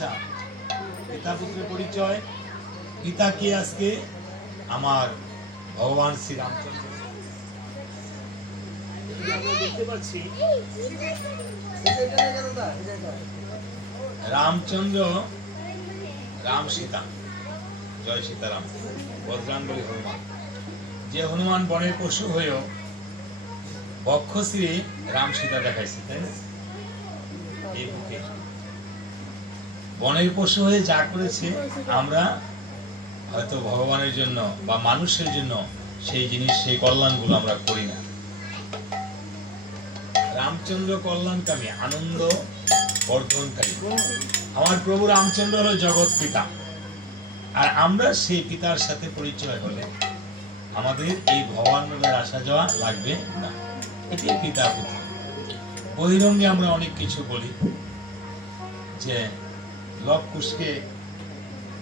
আচ্ছা, পিতা পুত্রের পরিচয়। পিতা কে? আজকে আমার ভগবান শ্রী রামচন্দ্র। দেখতে পাচ্ছি রামচন্দ্র, রাম সীতা, জয় সীতারাম, বজরাঙ্গলী হনুমান। যে হনুমান বনের পশু হয়েও বক্ষশ্রী রাম সীতা দেখাইছে, তাই না? এই বুকে বনের পশু হয়ে যা করেছে, আমরা হয়তো ভগবানের জন্য বা মানুষের জন্য সেই জিনিস, সেই কল্যাণগুলো আমরা করি না। রামচন্দ্র কল্যাণকামী, আনন্দ বর্ধনকারী। আমার প্রভু রামচন্দ্র হলো জগৎ পিতা, আর আমরা সেই পিতার সাথে পরিচয় হলে আমাদের এই ভগবানের আসা যাওয়া লাগবে না। এটি পিতা পুত্র। বহিরঙ্গে আমরা অনেক কিছু বলি, যে লব কুশকে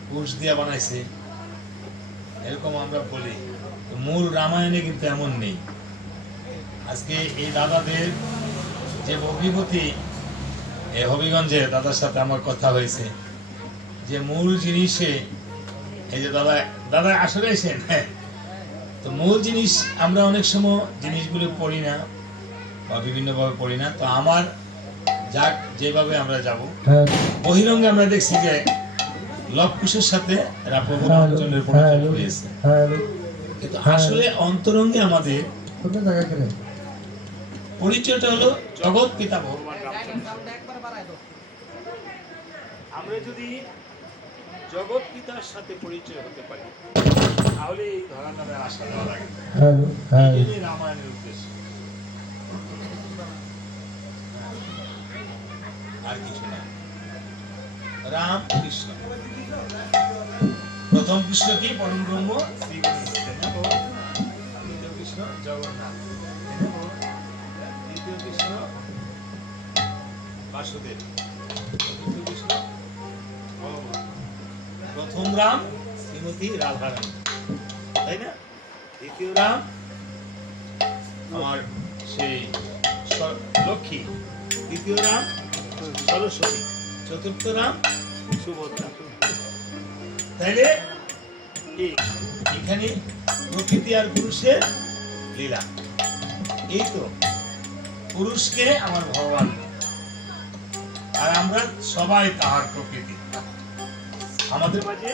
কুশ দিয়া বানাইছে, এরকম আমরা বলি। মূল রামায়ণে কিন্তু এমন নেই। আজকে এই দাদাদের যে অভিমতি, এই হবিগঞ্জে দাদার সাথে আমার কথা হয়েছে, যে মূল জিনিসে এই যে দাদা দাদা আসলে এসেন, হ্যাঁ, তো মূল জিনিস আমরা অনেক সময় জিনিসগুলো পড়ি না বা বিভিন্নভাবে পড়ি না। তো আমার যাক যেভাবে আমরা যাব, বহিরঙ্গে আমরা দেখছি যে লবকুশের সাথে প্রভু রামচন্দ্রের পরিচয় হয়েছে, কিন্তু আসলে অন্তরঙ্গে আমাদের পরিচয়টা হলো জগৎ পিতা ভগবান রামচন্দ্র। আমরা যদি জগৎ পিতার সাথে পরিচয় হতে পারি, তাহলে এই ধরাধামে আসা যাওয়া লাগে। এই রামায়ণের উদ্দেশ্য, আর কিছু না। রাম কৃষ্ণ, প্রথম কৃষ্ণ কি? পরম ব্রহ্ম শ্রী গোবিন্দ, দ্বিতীয় কৃষ্ণ জগন্নাথ, দ্বিতীয় কৃষ্ণ বাসুদেব, তৃতীয় কৃষ্ণ ভগবান। প্রথম রাম শ্রীমতী রাধারানী, তাই না? দ্বিতীয় রাম আমার সেই লক্ষ্মী, তৃতীয় রাম সরস্বতী, চতুর্থ রাম সুভদ্রা। তাইলে এখানে প্রকৃতি আর পুরুষের লীলা। এই তো পুরুষকে আমার ভগবান, আর আমরা সবাই তাহার প্রকৃতি। আমাদের মাঝে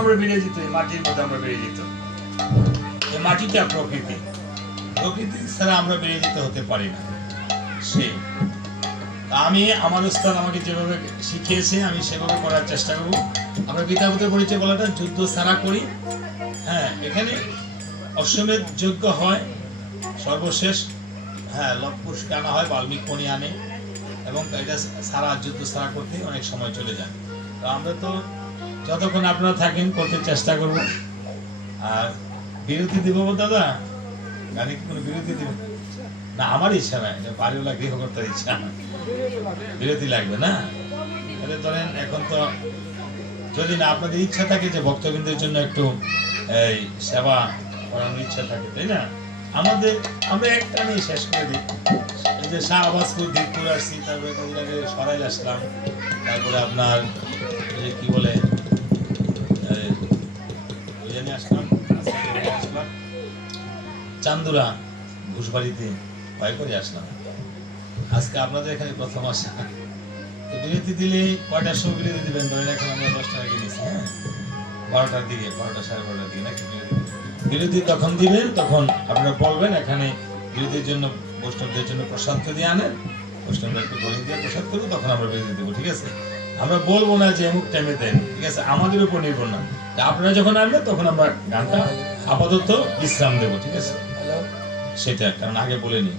আমরা বেড়ে যেত, মাটির মধ্যে আমরা বেড়ে যেত। এই মাটিটা প্রকৃতি, প্রকৃতি ছাড়া আমরা বেড়ে যেতে হতে পারি না। সেই আমি আমার উস্তাদ আমাকে যেভাবে শিখিয়েছে, আমি সেভাবে করার চেষ্টা করব। আমরা পিতা পুত্রের পরিচয় বলাটা যুদ্ধ ছাড়া করি। হ্যাঁ, এখানে অশ্বমেধ যজ্ঞ হয় সর্বশেষ। হ্যাঁ, লব কুশকে আনা হয়, বাল্মীকি মণি আনে, এবং এটা সারা যুদ্ধ ছাড়া করতে অনেক সময় চলে যায়। তো আমরা তো যতক্ষণ আপনারা থাকেন করতে চেষ্টা করব। আর বিরতি দিব দাদা, গানে কি কোনো বিরতি দিব না? আমার ইচ্ছা নাই, বাড়িওয়ালা গৃহকর্তার ইচ্ছা, বিরতি লাগবে না। তাহলে ধরেন এখন তো যদি না আপনাদের ইচ্ছা থাকে যে ভক্তবৃন্দের জন্য একটু এই সেবা করানোর ইচ্ছা থাকে, তাই না? আমরা একটা নিয়ে শেষ করে দিই। এই যে শাহবাজপুর দিকপুর আসছি, তারপরে কদিন আগে সরাইল আসলাম, তারপরে আপনার কি বলে আসলাম চান্দুরা ঘুষবাড়িতে ভয় করে আসলাম। আজকে আপনাদের এখানে প্রথম আসা। বিরতি দিলে কয়টার সময় বিরতি দিবেন? ধরেন এখন আমরা 10টার আগে নিচ্ছি, হ্যাঁ, 12টার দিকে, 12টা সাড়ে 12টার দিকে নাকি বিরতি তখন দিবেন। তখন আপনারা বলবেন, এখানে বিরতির জন্য বৈষ্ণবদের জন্য প্রসাদ দিয়ে আনেন, বৈষ্ণবরা একটু দই দিয়ে প্রসাদ করবো, তখন আমরা বিরতি দেবো, ঠিক আছে? আমরা বলবো না যে অমুক টাইমে দেন, ঠিক আছে? আমাদের উপর নির্ভর না, আপনারা যখন আনবেন তখন আমরা গানটা আপাতত বিশ্রাম দেবো, ঠিক আছে? সেটা কারণ আগে বলে নিই।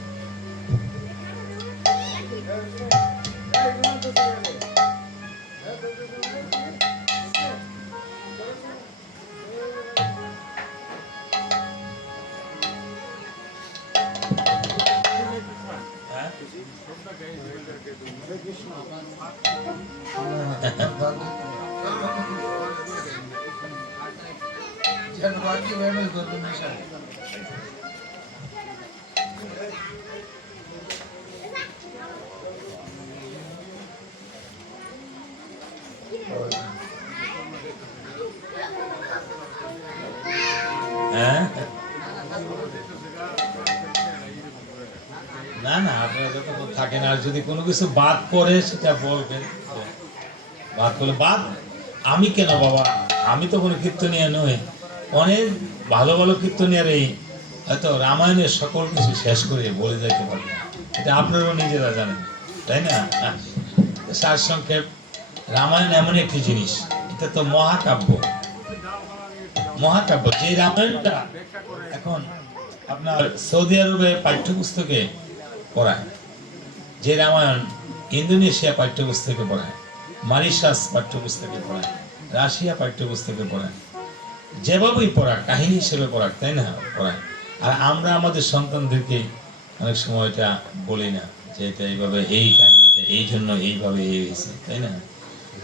না না, আপনারা যতক্ষণ থাকেন আর যদি কোনো কিছু বাদ পড়ে সেটা বলবেন। বাদ করলে বাদ, আমি কেন বাবা, আমি তো কোনো কীর্তনিয়া নই। অনেক ভালো ভালো কীর্তনিয়ারই হয়তো রামায়ণের সকল কিছু শেষ করে বলে যাইতে পারবে, এটা আপনারাও নিজেরা জানেন, তাই না? সার সংক্ষেপ, রামায়ণ এমন একটি জিনিস, এটা তো মহাকাব্য। মহাকাব্য যে রামায়ণটা এখন আপনার সৌদি আরবে পাঠ্যপুস্তকে পড়ায়, যে রামায়ণ ইন্দোনেশিয়া পাঠ্যপুস্তকে পড়ায়, মরিশাস পাঠ্যপুস্তকে পড়ায়, রাশিয়া পাঠ্যপুস্তকে পড়ায়, যেভাবেই পড়াক, কাহিনী হিসেবে পড়াক, তাই না, পড়ায়। আর আমরা আমাদের সন্তানদেরকে অনেক সময় এটা বলি না যে এটা এইভাবে, এই কাহিনীটা এই জন্য এইভাবে এই হয়েছে, তাই না?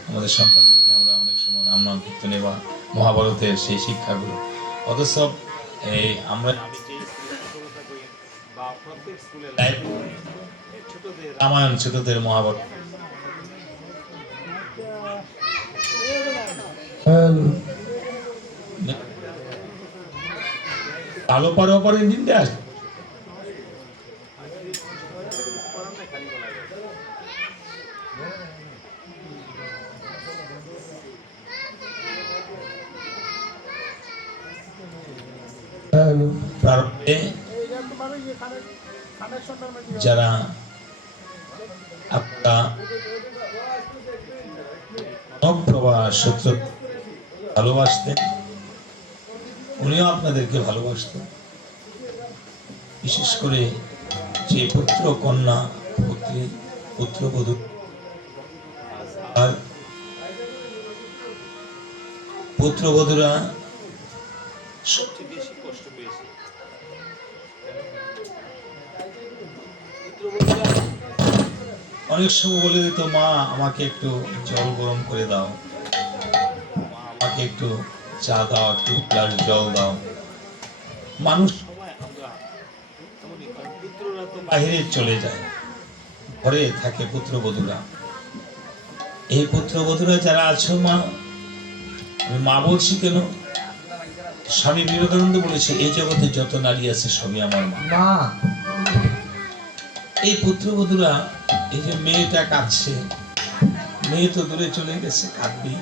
আমাদের সন্তানদেরকে আমরা অনেক সময় রামনাম কীর্তনে বা মহাভারতের সেই শিক্ষাগুলো, অথচ এই আমরা রামায়ণ, ছোটদের মহাভারত, আলো পারো পারেন দিনটা যারা আপনারা সূত্র ভালোবাসতেন, উনিও আপনাদেরকে ভালোবাসতেন। বিশেষ করে যে পুত্র কন্যা, পুত্রী, পুত্রবধূ আর পুত্রবধূরা সবচেয়ে বেশি কষ্ট পেয়েছে। অনেক সময় বলে দিত, মা আমাকে একটু জল গরম করে দাও, মা আমাকে একটু চা দাও, একটু গ্লাস জল দাও। মানুষ পুত্ররা তো বাইরে চলে যায়, ঘরে থাকে পুত্রবধূরা। এই পুত্রবধূরা যারা আছো মা, আমি মা বলছি কেন, স্বামী বিবেকানন্দ বলেছে এই জগতে যত নারী আছে সবই আমার মা। এই পুত্রবধূরা, এই যে মেয়েটা কাঁদছে, মেয়ে তো দূরে চলে গেছে, কাঁদবি,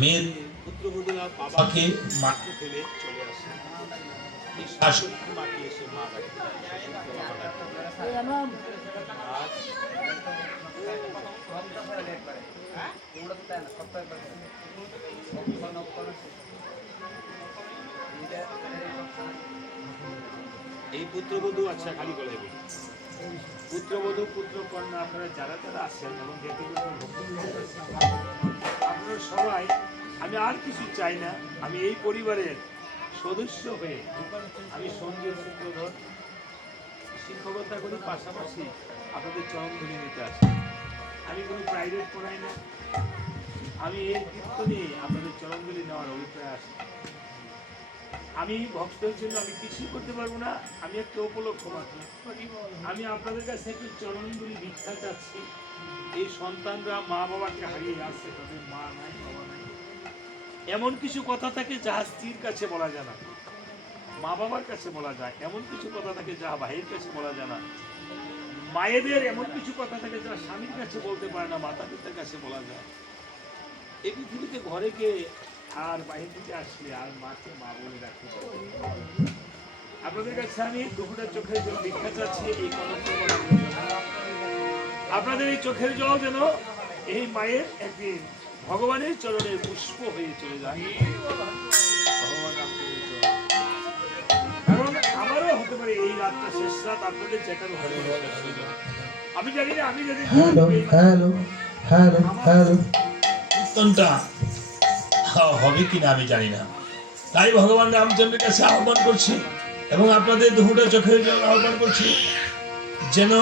মেয়ের পুত্রবধূরা বাবাকে মাকে ফেলে চলে আসে, এই শাশুড়িকে মাকে এসে মা ডাকে। এই পুত্রবধূ, আচ্ছা খালি করে পুত্রবধূ, পুত্র কন্যা আপনারা যারা যারা আছেন এবং আপনারা সবাই, আমি আর কিছু চাই না, আমি এই পরিবারের সদস্য হয়ে আমি সঙ্গীত সূত্রধর শিক্ষকতা করি, পাশাপাশি আপনাদের চরণধুলি নিতে আসি। আমি কোনো প্রাইভেট পড়াই না, আমি এই কীর্তনে আপনাদের চরণধুলি নেওয়ার অভিপ্রায় আসি। আমি ভক্তের জন্য আমি কিছুই করতে পারবো না, আমি একটা উপলক্ষ মাত্র। আমি আপনাদের কাছে একটু চরণধুলি ভিক্ষা চাচ্ছি। এই সন্তানরা মা বাবাকে হারিয়ে আসছে, তাদের মা নাই, বাবা নাই, এমন কিছু কথা থাকে যাহা স্ত্রীর কাছে বলা যায় না, মা বাবার কাছে বলা যায়। এমন কিছু কথা থাকে যা ভাইয়ের কাছে বলা যায় না। মায়েদের এমন কিছু কথা থাকে যা স্বামীর কাছে বলতে পারে না, মাতা পিতার কাছে বলা যায়। এই পৃথিবীতে ঘরে গিয়ে আর বাইরে থেকে আসলে আর মাকে মা বলে রাখতে পারে। আপনাদের কাছে আমি দুপুরের চোখের জল ভিক্ষা চাচ্ছি, এই আপনাদের এই চোখের জল যেন এই মায়ের একদিন ভগবানের চরণের পুষ্প হয়ে চলে যায়। কারণ আমারও হতে পারে এই রাতটা শেষ রাত, আপনাদের যেখানে ঘরে আমি জানি না, আমি যদি কীর্তনটা হবে কিনা আমি জানি না, তাই ভগবান রামচন্দ্রের কাছে আহ্বান করছি এবং আপনাদের দুপুরের চোখের জল আহ্বান করছি, যেন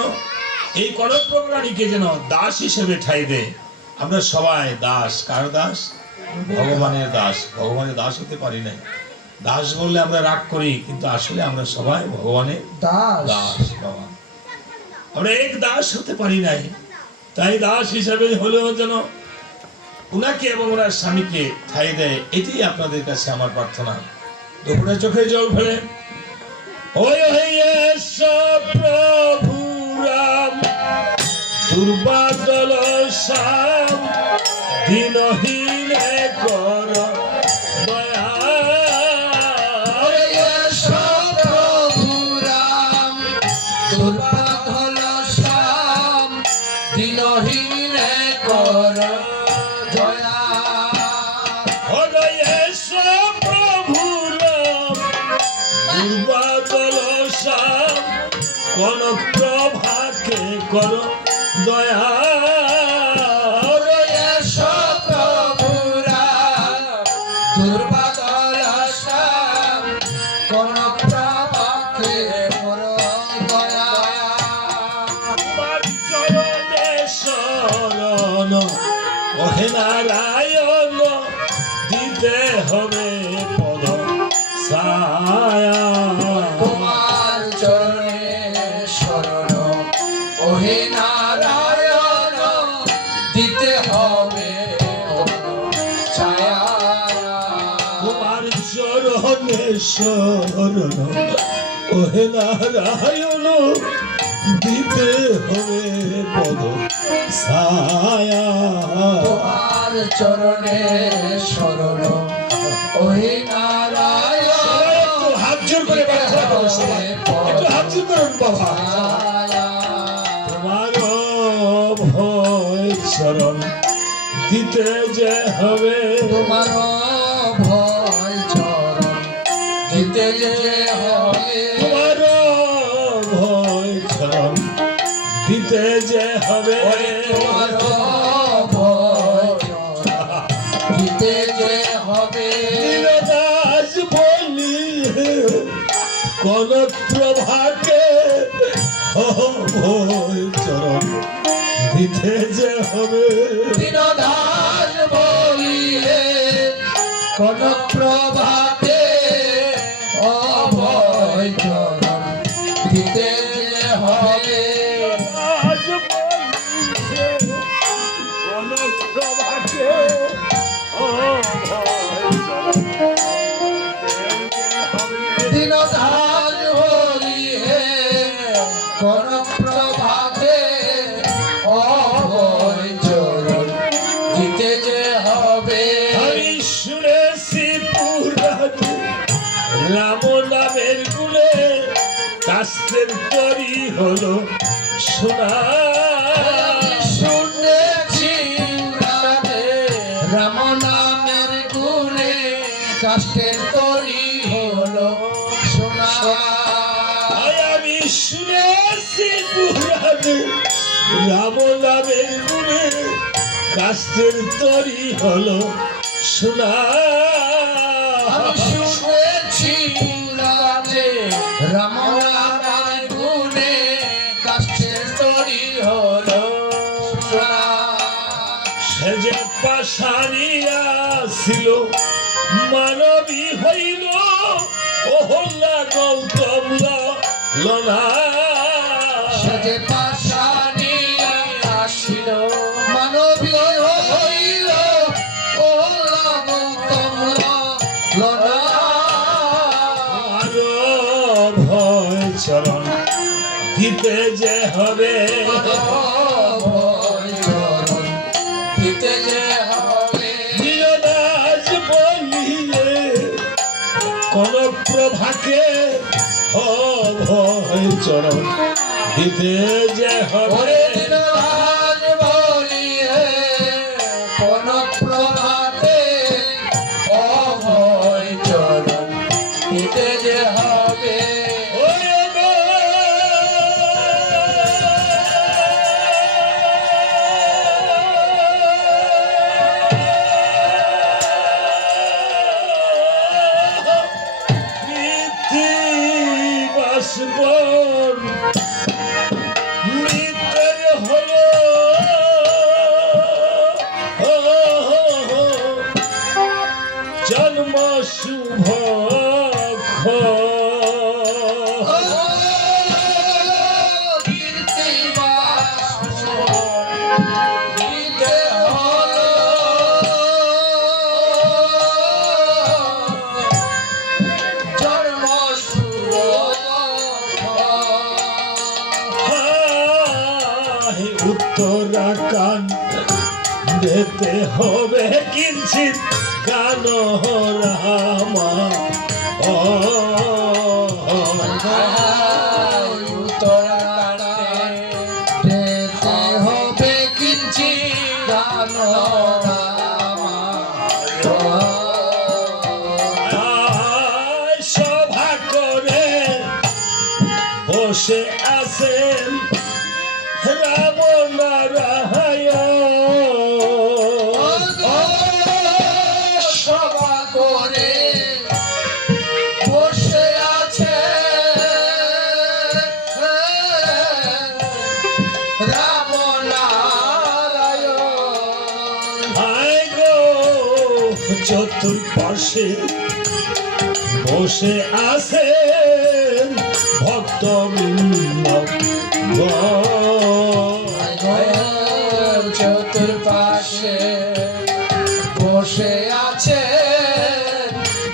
এই কনক প্রাণীকে যেন দাস হিসেবে ঠাঁই দেয়। আমরা সবাই দাস, কার দাস? ভগবানের দাস। ভগবানের দাস হতে পারি না, দাস বললে আমরা রাগ করি, কিন্তু আসলে আমরা সবাই ভগবানের দাস। বাবা, আমরা এক দাস হতে পারি নাই, তাই দাস হিসাবে হলেও যেন উনাকে এবং ওনার স্বামীকে ঠাঁই দেয়, এটাই আপনাদের কাছে আমার প্রার্থনা। দুপুরে চোখে জল ফেলে, ওই প্রভু দুর্বাদল শ্যাম দিনহীনে কর দয়া প্রভু রাম দুর্বাদল শ্যাম দিনহীনে কর দয়া প্রভু রাম দুর্বাদল শ্যাম কোন প্রভাকে কর দয়া প্রভু রাম দুর্বাদল শ্যাম কোন প্রভাকে কর দয়া চরণে শরণ ওহে নারায়ণ দিতে হবে পদ ছায়া তোমার চরণে শরণ ওহে নারায়ণ দিতে হবে ছায়া তোমার চরণে শরণ ওহে নারায়ণ দিতে হবে পদ ছায়া তোমার চরণে শরণ ওহে নারায়ণ একটু হাত জোর করে প্রার্থনা করো সবাই একটু হাত জোর করুন বাবা তোমার ভয় চরণ দিতে যে হবে তোমার ভয় চরণ দিতে যে হবে তোমার ভয় চরণ দিতে যে হবে তোমার ভয় চরণ দিতে যে হবে নীলদাস বলি কোন প্রভাকে ভয় চরণ দিতে যে হবে দীনদাস বলিলে কোন প্রভাতে অভয় চরণ দিতে যে হবে আজ বলিছে কোন প্রভাকে দীনদাস বলিলে কোন প্রভাতে অভয় চরণ দিতে যে হবে আমি শুনেছি পুরাণে রাম নামের গুণে কাস্তের তরি হলো সোনা শুনেছি রাধে রাম নামের গুণে কাষ্টের তরি হলো সোনা আমি শুনেছি পুরাণে রাম নামের গুণে কাস্তের তরি হলো সোনা আমি শুনেছি রাধে রাম নামের গুণে কাষ্টের তরি হলো সোনা সে যে পাশারিয়া ছিল মানবী হইল ওহল্লা গৌতম লনা সে পাশানি আসিল মানবী হইল ও গৌতম লনা আরো ভয় চরণ দিতে যে হবে ভয় চরণ দিতে যে হবে নীলদাস বলিলে কোন প্রভাকে ভয় চরণ দিতে যে হবে ওরে দিনরাত বলিয়ে কোন প্রভাতে অভয় চরণ দিতে যে হবে ওরে গো পৃথিবী বাসবন মৃত্যুর উত্তরা কান দিতে হবে কিঞ্চিত গান রামা ও উত্তরাকাণ্ডে যেতে হবে কিঞ্চিৎ গান সভা করে বসে আছেন রাম নারায়ণ সভা করে বসে আছে রাম নারায়ণ। আয় গো চতুর্পাশে বসে আছেন ভক্তবৃন্দ চতুর্পাশে বসে আছে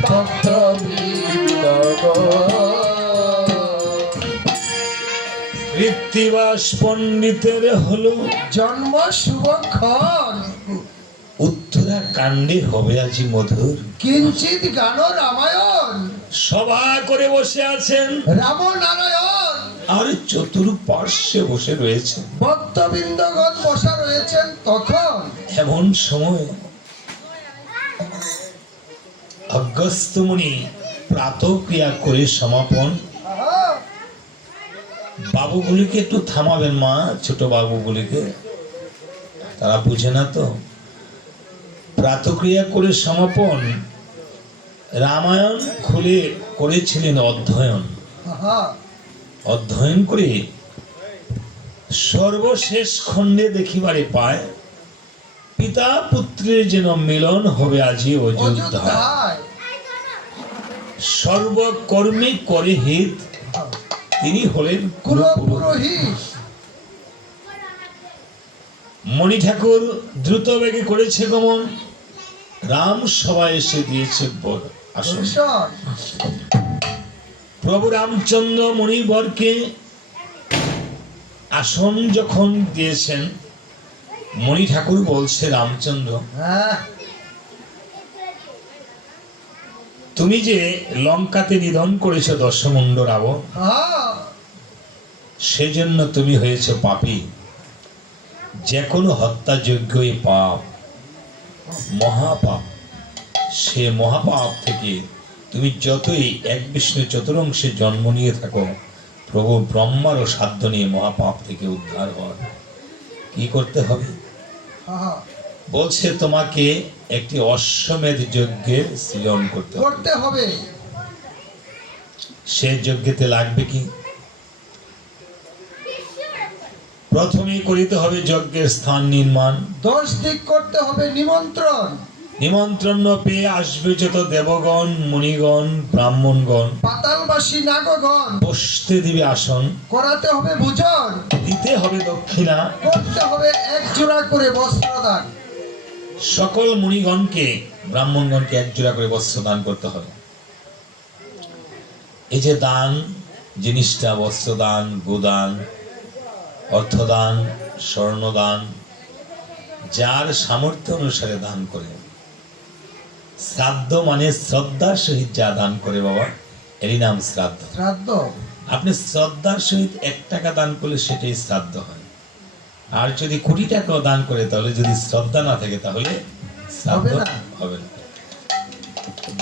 ভক্তবৃন্দ। কৃত্তিবাস পণ্ডিতের হলো জন্ম শুভক্ষণ, উত্তরাকাণ্ডে হবে আজি মধুর। কিঞ্চিৎ গান রামায়ণ, সভা করে বসে আছেন রাম নারায়ণ। আর চতুর্পার্শ্বে বসে রয়েছে ভক্তবৃন্দগণ বসা রয়েছেন। তখন এমন সময় অগস্ত্য মুনি প্রাতঃক্রিয়া করে সমাপন। বাবুগুলিকে একটু থামাবেন মা, ছোট বাবুগুলিকে, তারা বুঝে না তো। প্রাতঃক্রিয়া করে সমাপন রামায়ণ খুলে করেছিলেন অধ্যয়ন। অধ্যয়ন করে সর্বশেষ খণ্ডে দেখিবারে পায় পিতা পুত্রের যেন মিলন হবে আজি অযোধ্যা। অযোধ্যায় সর্বকর্মী করে হিত, তিনি হলেন কুলপুরোহিত। কুলপুরোহিত। মণি ঠাকুর দ্রুত বেগে করেছে গমন। রাম সবাই এসে দিয়েছে আসন। দর্শন প্রভু রামচন্দ্র মণিবরকে আসন যখন দিয়েছেন, মণি ঠাকুর বলছে রামচন্দ্র, হ্যাঁ, তুমি যে লঙ্কাতে নিধন করেছ দশমুণ্ড রাবণ, হ্যাঁ, সেজন্য তুমি হয়েছ পাপী। যে কোনো হত্যাযোগ্যই পাপ, মহাপাপ। সে মহাপাপ থেকে তুমি যতই এক বিষ্ণু চতুরংশে জন্ম নিয়ে থাকো, প্রভু ব্রহ্মারও সাধ্য নিয়ে মহাপাপ থেকে উদ্ধার হওয়ার কি করতে হবে? হ্যাঁ, বলছে তোমাকে একটি অশ্বমেধ যজ্ঞের সৃজন করতে হবে। করতে হবে। সে যজ্ঞেতে লাগবে কি? প্রথমেই করিতে হবে যজ্ঞের স্থান নির্মাণ। 10 দিক করতে হবে নিমন্ত্রণ। নিমন্ত্রণ পেয়ে আসবে যত দেবগণ, মুনিগণ, ব্রাহ্মণগণ। পাতালবাসী নাগগণ বসতে দিবে আসন, করাতে হবে ভোজন, দিতে হবে দক্ষিণা। করতে হবে 1 জোড়া করে বস্ত্রদান। সকল মুনিগণকে, ব্রাহ্মণগণকে 1 জোড়া করে বস্ত্র দান করতে হবে। এই যে দান জিনিসটা, বস্ত্রদান, গোদান, অর্থদান, স্বর্ণদান, যার সামর্থ্য অনুসারে দান করে। শ্রাদ্ধ মানে শ্রদ্ধার সহিত যা দান করে বাবা, এরই নাম শ্রাদ্ধ। শ্রাদ্ধ আপনি শ্রদ্ধার সহিত 1 টাকা দান করলে সেটাই শ্রাদ্ধ হয়। আর যদি 20 টাকাও দান করে, তাহলে যদি শ্রদ্ধা না থাকে তাহলে শ্রাদ্ধ হবে না।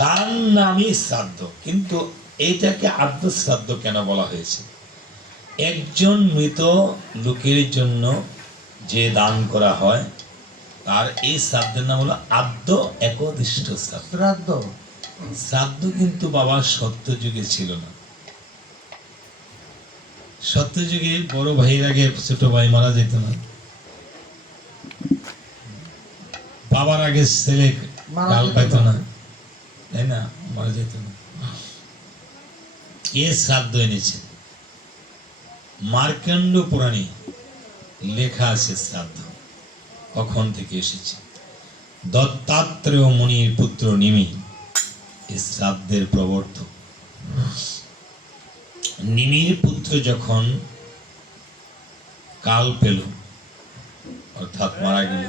দান নামই শ্রাদ্ধ, কিন্তু এইটাকে আদ্য শ্রাদ্ধ কেন বলা হয়েছে? একজন মৃত লোকের জন্য যে দান করা হয়, তার এই শ্রাদ্ধের নাম হলো আদ্য একদিষ্ট শ্রাদ্ধ। শ্রাদ্ধ শ্রাদ্ধ কিন্তু বাবা সত্যযুগে ছিল না। সত্যযুগে বড় ভাইয়ের আগে ছোট ভাই মারা যেত না, বাবার আগে ছেলে গাল পাইত না, তাই না? মারা যেত না। কে শ্রাদ্ধ এনেছে? মার্কণ্ড পুরাণে লেখা আছে শ্রাদ্ধ কখন থেকে এসেছে। দত্তাত্রেয় মুনির পুত্র নিমি এই শ্রাদ্ধের প্রবর্তক। নিমির পুত্র যখন কাল পেল, অর্থাৎ মারা গেল।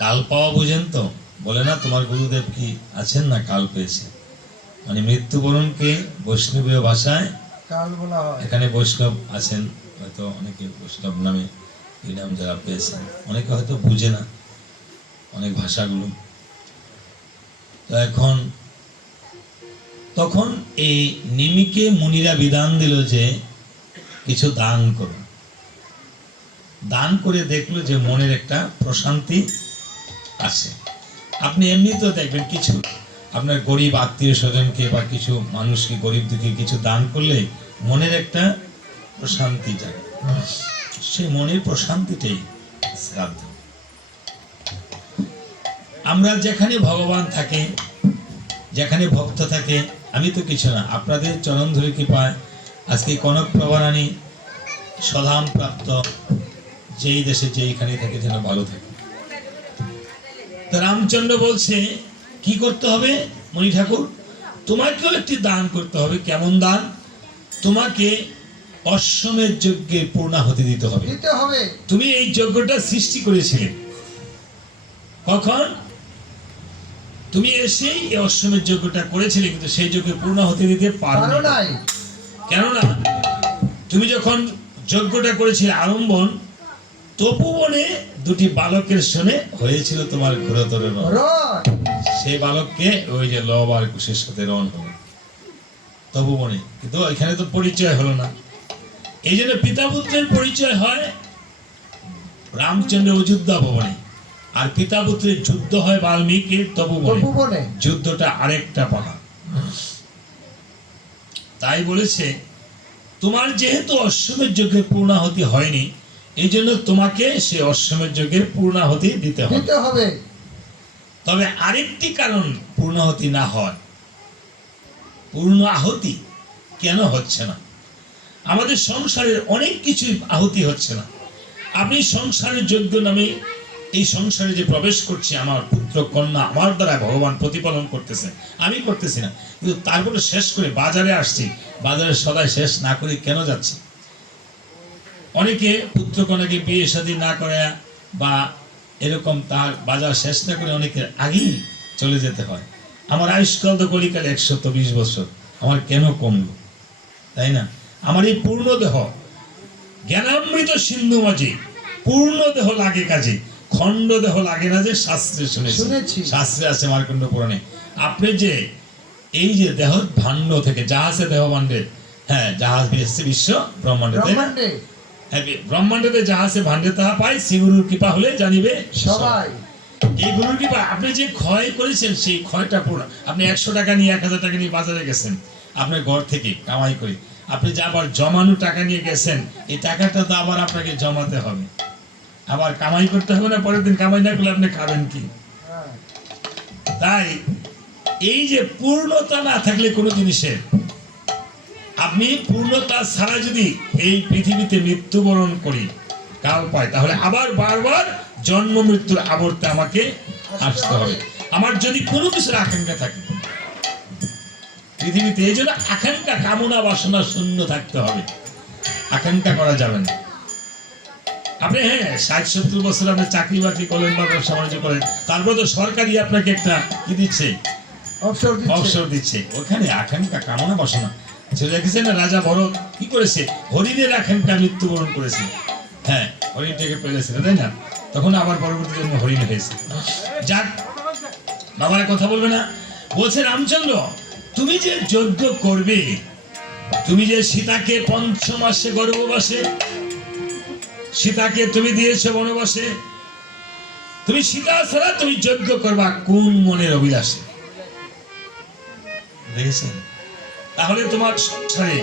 কাল পাওয়া বুঝেন তো, বলে না তোমার গুরুদেব কি আছেন না কাল পেয়েছে, মানে মৃত্যুবরণকে বৈষ্ণবীয় ভাষায় কাল বলা হয়। এখানে বৈষ্ণব আছেন, হয়তো অনেকে বৈষ্ণব নামে এই নাম যারা পেয়েছেন, অনেকে হয়তো বুঝে না অনেক ভাষাগুলো। তো এখন তখন এই নিমিকে মুনিরা বিধান দিল যে কিছু দান করো। দান করে দেখলো যে মনের একটা প্রশান্তি আছে। আপনি এমনিতেও দেখবেন কিছু আপনার গরিব আত্মীয় স্বজনকে বা কিছু মানুষকে, গরিব দুঃখী কিছু দান করলে মনের একটা প্রশান্তি যায়, সেই মনের প্রশান্তিটাই শ্রাদ্ধ। আমরা যেখানে ভগবান থাকে, যেখানে ভক্ত থাকে, আমি তো কিছু না, আপনাদের চরণ ধরে কৃপায় আজকে কনক প্রভারানী সধাম প্রাপ্ত, যেই দেশে যেইখানে থাকে যেন ভালো থাকে। তো রামচন্দ্র বলছে কি করতে হবে মণি ঠাকুর, তোমাকেও একটি দান করতে হবে। কেমন দান? তোমাকে অশ্বমেধ যজ্ঞে পূর্ণাহুতি দিতে হবে। তুমি এই যজ্ঞটা সৃষ্টি করেছিলে কখন? তুমি এসেই এই অশ্বমেধ যজ্ঞটা করেছিলে, কিন্তু সেই যজ্ঞে পূর্ণাহুতি দিতে পারো নাই। কেননা তুমি যখন যজ্ঞটা করেছিলে আলম্বন, তপোবনে দুটি বালকের শোনে হয়েছিল তোমার ঘোরতর রণ। সেই বালককে ওই যে লব আর কুশের সাথে রণ হলো তপোবনে, কিন্তু এখানে তো পরিচয় হলো না। এই জন্য পিতা পুত্রের পরিচয় হয় রামচন্দ্র অযোধ্যা ভবনে, আর পিতা পুত্রের যুদ্ধ হয় বাল্মীকির তপোবনে। যুদ্ধটা আরেকটা পালা। তাই বলেছে তোমার যেহেতু অশ্বমেধ যজ্ঞের পূর্ণাহুতি হয়নি, এই জন্য তোমাকে সে অশ্বমেধ যজ্ঞের পূর্ণাহুতি দিতে হবে। তবে আরেকটি কারণ পূর্ণাহুতি না হয়, পূর্ণ আহুতি কেন হচ্ছে না? আমাদের সংসারের অনেক কিছু আহুতি হচ্ছে না। আপনি সংসারের যজ্ঞ নামে এই সংসারে যে প্রবেশ করছে, আমার পুত্র কন্যা আমার দ্বারা ভগবান প্রতিপালন করতেছে, আমি করতেছি না, কিন্তু তারপরে শেষ করে বাজারে আসছি, বাজারে সদাই শেষ না করে কেন যাচ্ছি? অনেকে পুত্র কন্যাকে বিয়ে শাদী না করে বা এরকম তার বাজার শেষ না করে অনেকের আগেই চলে যেতে হয়। আমার আয়ুষ্কাল তো কলিকালে 120 বছর, আমার কেন কমলো? তাই না? আমার এই পূর্ণ দেহ জ্ঞানামৃত সিন্ধু মাঝি, পূর্ণ দেহ লাগে কাজে, খণ্ড দেহ লাগে না, যে শাস্ত্রে শুনেছি। শাস্ত্রে আছে মার্কণ্ড পুরাণে। আপনি যে এই যে দেহ ভাণ্ড থেকে জাহাজে দেহ ভাণ্ডে, হ্যাঁ জাহাজ এসছে বিশ্ব ব্রহ্মাণ্ডে, ব্রহ্মাণ্ডে জাহাজে ভাণ্ডে তাহা পাই, শ্রীগুরুর কৃপা হলে জানিবে সবাই। এই গুরুর কৃপা, আপনি যে ক্ষয় করেছেন সেই ক্ষয়টা পূর্ণ। আপনি 100 টাকা নিয়ে 1000 টাকা নিয়ে বাজারে গেছেন আপনার ঘর থেকে কামাই করে, আপনি যে আবার জমানো টাকা নিয়ে গেছেন, এই টাকাটা তো আবার আপনাকে জমাতে হবে, আবার কামাই করতে হবে না? পরের দিন কামাই না করলে আপনি খাবেন কি? তাই এই যে পূর্ণতা না থাকলে কোনো জিনিসের, আপনি পূর্ণতা ছাড়া যদি এই পৃথিবীতে মৃত্যুবরণ করি, কাল পাই, তাহলে আবার বারবার জন্ম মৃত্যুর আবর্তে আমাকে আসতে হবে। আমার যদি কোনো কিছুর আকাঙ্ক্ষা থাকে পৃথিবীতে, এই জন্য আকাঙ্ক্ষা, কামনা বাসনা শূন্য থাকতে হবে, আকাঙ্ক্ষা করা যাবে না। আপনি 60-70 বছর আপনি চাকরি বাকরি করেন বা ব্যবসা বাণিজ্য করেন, তারপর তো সরকারই আপনাকে একটা কি দিচ্ছে, অবসর দিচ্ছে। ওখানে আকাঙ্ক্ষা কামনা বাসনা দেখেছেন না, রাজা ভরত কি করেছে? হরিণের আকাঙ্ক্ষা মৃত্যুবরণ করেছে, হ্যাঁ হরিণটাকে পেলেছিল, তাই না? তখন আবার পরবর্তী জন্ম হরিণ হয়েছে। যাক, বাবার কথা বলবে না। বলছে রামচন্দ্র, তুমি যে যজ্ঞ করবে, তুমি যে সীতাকে 5 মাসে গর্ভবাসে, সীতাকে তুমি দিয়েছো বনবাসে, তুমি সীতা ছাড়া তুমি যজ্ঞ করবা কোন মনের অভিলাষে? দেখেছেন? তাহলে তোমার সংসারে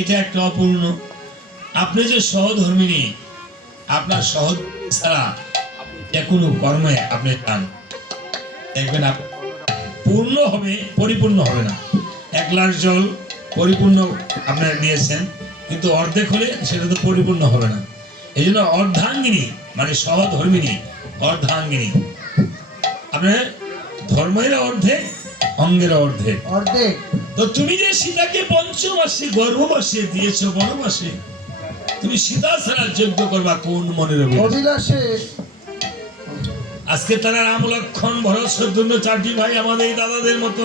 এটা একটা অপূর্ণ। আপনি যে সহধর্মিনী, আপনার সহধ ছাড়া যে কোনো কর্মে আপনি চান, দেখবেন পূর্ণ হবে, পরিপূর্ণ হবে না। 1 গ্লাস জল পরিপূর্ণ আপনারা নিয়েছেন, কিন্তু অর্ধেক হলে সেটা তো পরিপূর্ণ হবে না। এই জন্য অর্ধাঙ্গিনী মানে সহধর্মিনী, অর্ধাঙ্গিনী। আপনার ধর্মের অর্ধেক, অঙ্গের অর্ধেক। তো তুমি যে সীতাকে 5 মাসে গর্ভবাসে দিয়েছো বনবাসে, তুমি সীতা ছাড়া যজ্ঞ করবা কোন মনের অভিলাষে? অভিলাষে আজকে তারা রাম লক্ষণ ভরত শত্রুঘ্ন চারটি ভাই আমাদের এই দাদাদের মতো।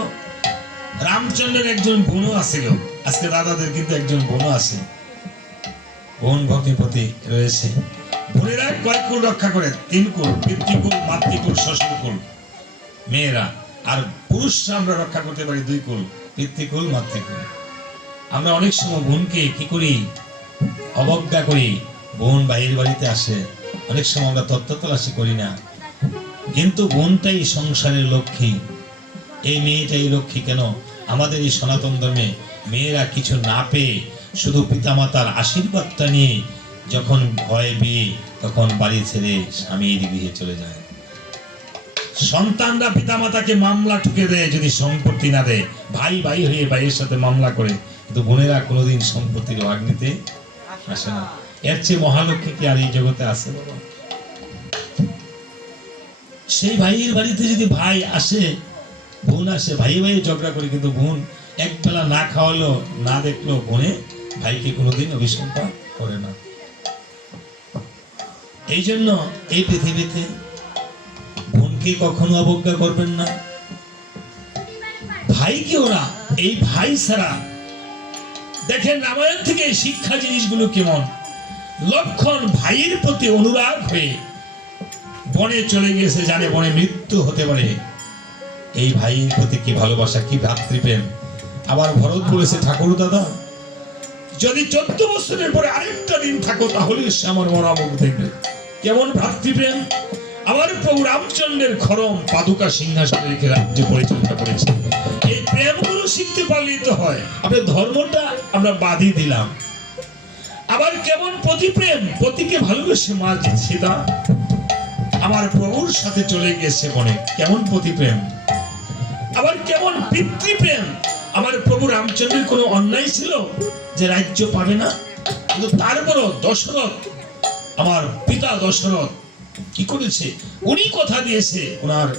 রামচন্দ্রের একজন বোনও আছিল, আজকে দাদাদের কিন্তু একজন বোনও আছে, বোন ভগ্নিপতি রয়েছে। বোনেরা কয় কুল রক্ষা করে? 3 কুল, পিতৃকুল, মাতৃকুল, শ্বশুরকুল। মেয়েরা আর পুরুষরা আমরা রক্ষা করতে পারি 2 কুল, পিতৃকুল, মাতৃকুল। আমরা অনেক সময় বোনকে কি করি? অবজ্ঞা করি। বোন বাইরের বাড়িতে আসে, অনেক সময় আমরা তত্ত্ব তলাশি করি না। কিন্তু বোনটাই সংসারের লক্ষ্মী, এই মেয়েটাই লক্ষ্মী। কেন? আমাদের এই সনাতন ধর্মে মেয়েরা কিছু না পেয়ে শুধু পিতামাতার আশীর্বাদটা নিয়ে যখন হয় বিয়ে, তখন বাড়ি ছেড়ে স্বামীর গৃহে চলে যায়। সন্তানরা পিতামাতাকে মামলা ঠুকে দেয় যদি সম্পত্তি না দেয়, ভাই ভাই হয়ে ভাইয়ের সাথে মামলা করে, কিন্তু বোনেরা কোনোদিন সম্পত্তির ভাগ নিতে আসে না। এর চেয়ে মহালক্ষ্মী কি আর এই জগতে আছে বাবা? সেই ভাইয়ের বাড়িতে যদি ভাই আসে, বোন আসে, ভাই ভাই ঝগড়া করে, কিন্তু বোন একবেলা না খাওয়ালো না দেখলো, বোনে ভাইকে কোনোদিন অভিসম্পাদ করে না। এই জন্য এই পৃথিবীতে বোনকে কখনো অবজ্ঞা করবেন না, ভাইকে ওরা এই ভাই ছাড়া। দেখেন রামায়ণ থেকে শিক্ষা জিনিসগুলো কেমন। লক্ষণ ভাইয়ের প্রতি অনুরাগ হয়ে বনে চলে গেছে, জানে বনে মৃত্যু হতে পারে। এই ভাইয়ের প্রতি কি ভালোবাসা, কি ভ্রাতৃপ্রেম। আবার ভরত বলেছে, ঠাকুর দাদা যদি 14 বছরের পরে আরেকটা দিন থাকো তাহলে সে আমার মরা মুখ দেখবে। কেমন ভ্রাতৃপ্রেম! আমার প্রভু রামচন্দ্রের খরম পাদুকা সিংহাসনে রেখে রাজ্য পরিচালনা করেছে। এই প্রেমগুলো শিখতে পারলেই তো হয়। আপনার ধর্মটা আমরা বাদই দিলাম। আবার কেমন পতিপ্রেম, পতিকে ভালোবেসে মা সীতা আমার প্রভুর সাথে চলে গেছে বনে, কেমন পতিপ্রেম। আবার কেমন পিতৃপ্রেম, আমার প্রভু রামচন্দ্রের কোনো অন্যায় ছিল যে রাজ্য পাবে না, কিন্তু তারপরও দশরথ, আমার পিতা দশরথ কি করেছে? উনি কথা দিয়েছে ওনার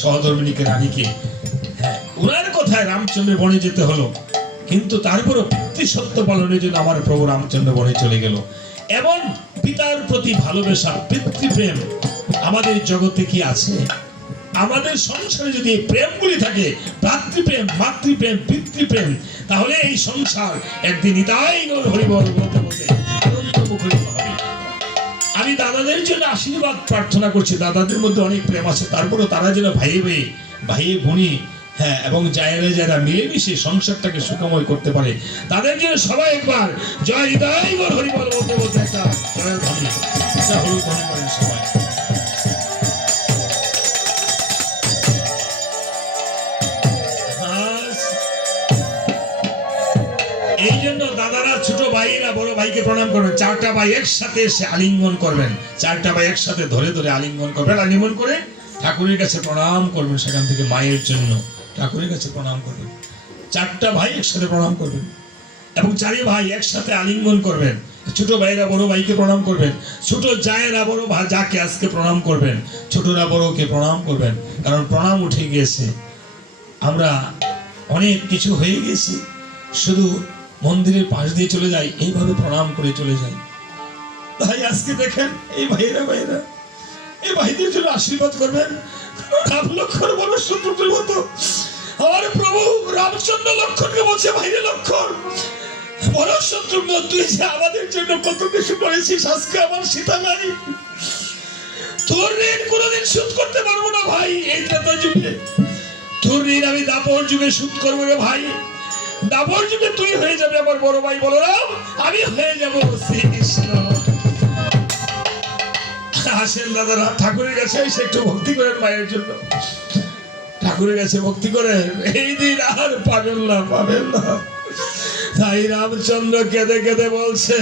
সহধর্মিণীকে, রানীকে, ওনার কথায় রামচন্দ্র বনে যেতে হলো, কিন্তু তারপরও পিতৃসত্য পালনের জন্য আমার প্রভু রামচন্দ্র বনে চলে গেল। এমন পিতার প্রতি ভালোবাসা, পিতৃপ্রেম আমাদের জগতে কি আছে? আমাদের সংসারে যদি এই প্রেমগুলি থাকে, ভ্রাতৃপ্রেম, মাতৃপ্রেম, পিতৃপ্রেম, তাহলে এই সংসার একদিন নিতাই গৌর হরিবল বলতে বলতে আনন্দ মুখরিত হবে। আমি দাদাদের জন্য আশীর্বাদ প্রার্থনা করছি। দাদাদের মধ্যে অনেক প্রেম আছে, তারপরেও তারা যেন ভাইয়ে বোনি, এবং যারা যারা মিলেমিশে সংসারটাকে সুখময় করতে পারে, তাদের জন্য সবাই একবার জয় হৃদয় গৌর হরিবল বলতে বলতে একটা জয় ধ্বনি, একটা হলুদ ধ্বনি করেন সবাই। এই জন্য দাদারা ছোট ভাইরা বড় ভাইকে প্রণাম করবেন। 4টা ভাই একসাথে এসে আলিঙ্গন করবেন, 4টা ভাই একসাথে ধরে ধরে আলিঙ্গন করবেন। আলিঙ্গন করে ঠাকুরের কাছে প্রণাম করবেন, সেখান থেকে মায়ের জন্য ঠাকুরের কাছে প্রণাম করবেন। 4টা ভাই একসাথে প্রণাম করবেন এবং 4 ভাই একসাথে আলিঙ্গন করবেন। ছোট ভাইরা বড় ভাইকে প্রণাম করবেন, ছোট জায়েরা বড় যাকে আজকে প্রণাম করবেন, ছোটরা বড়কে প্রণাম করবেন। কারণ প্রণাম উঠে গিয়েছে, আমরা অনেক কিছু হয়ে গেছি, শুধু মন্দিরের পাশ দিয়ে চলে যাই, এইভাবে প্রণাম করে চলে যাই। তাই আজকে দেখেন এই ভাইরা এই ভাইদের জন্য আশীর্বাদ করবেন। রাম লক্ষণ বড় শত্রুর মতো আমার প্রভু রামচন্দ্র লক্ষণকে বলছে, ভাইরে লক্ষণ, বড় শত্রুঘ্ন, তুই যে আমাদের জন্য কত কিছু করেছিস, আজকে আমার সীতা নাই, তোর ঋণ কোনোদিন শোধ করতে পারবো না ভাই। এই ত্রেতা যুগে তোর ঋণ আমি দাপর যুগে শোধ করবো রে ভাই। দাপর যুগে তুই হয়ে যাবে আমার বড় ভাই বলরাম, আমি হয়ে যাবো শ্রীকৃষ্ণ। আসেন দাদারা, ঠাকুরের কাছে এসে একটু ভক্তি করেন মায়ের জন্য, ঠাকুরের কাছে ভক্তি করেন। এই দিন আর পাবেন না। তাই রামচন্দ্র কেঁদে কেঁদে বলছে,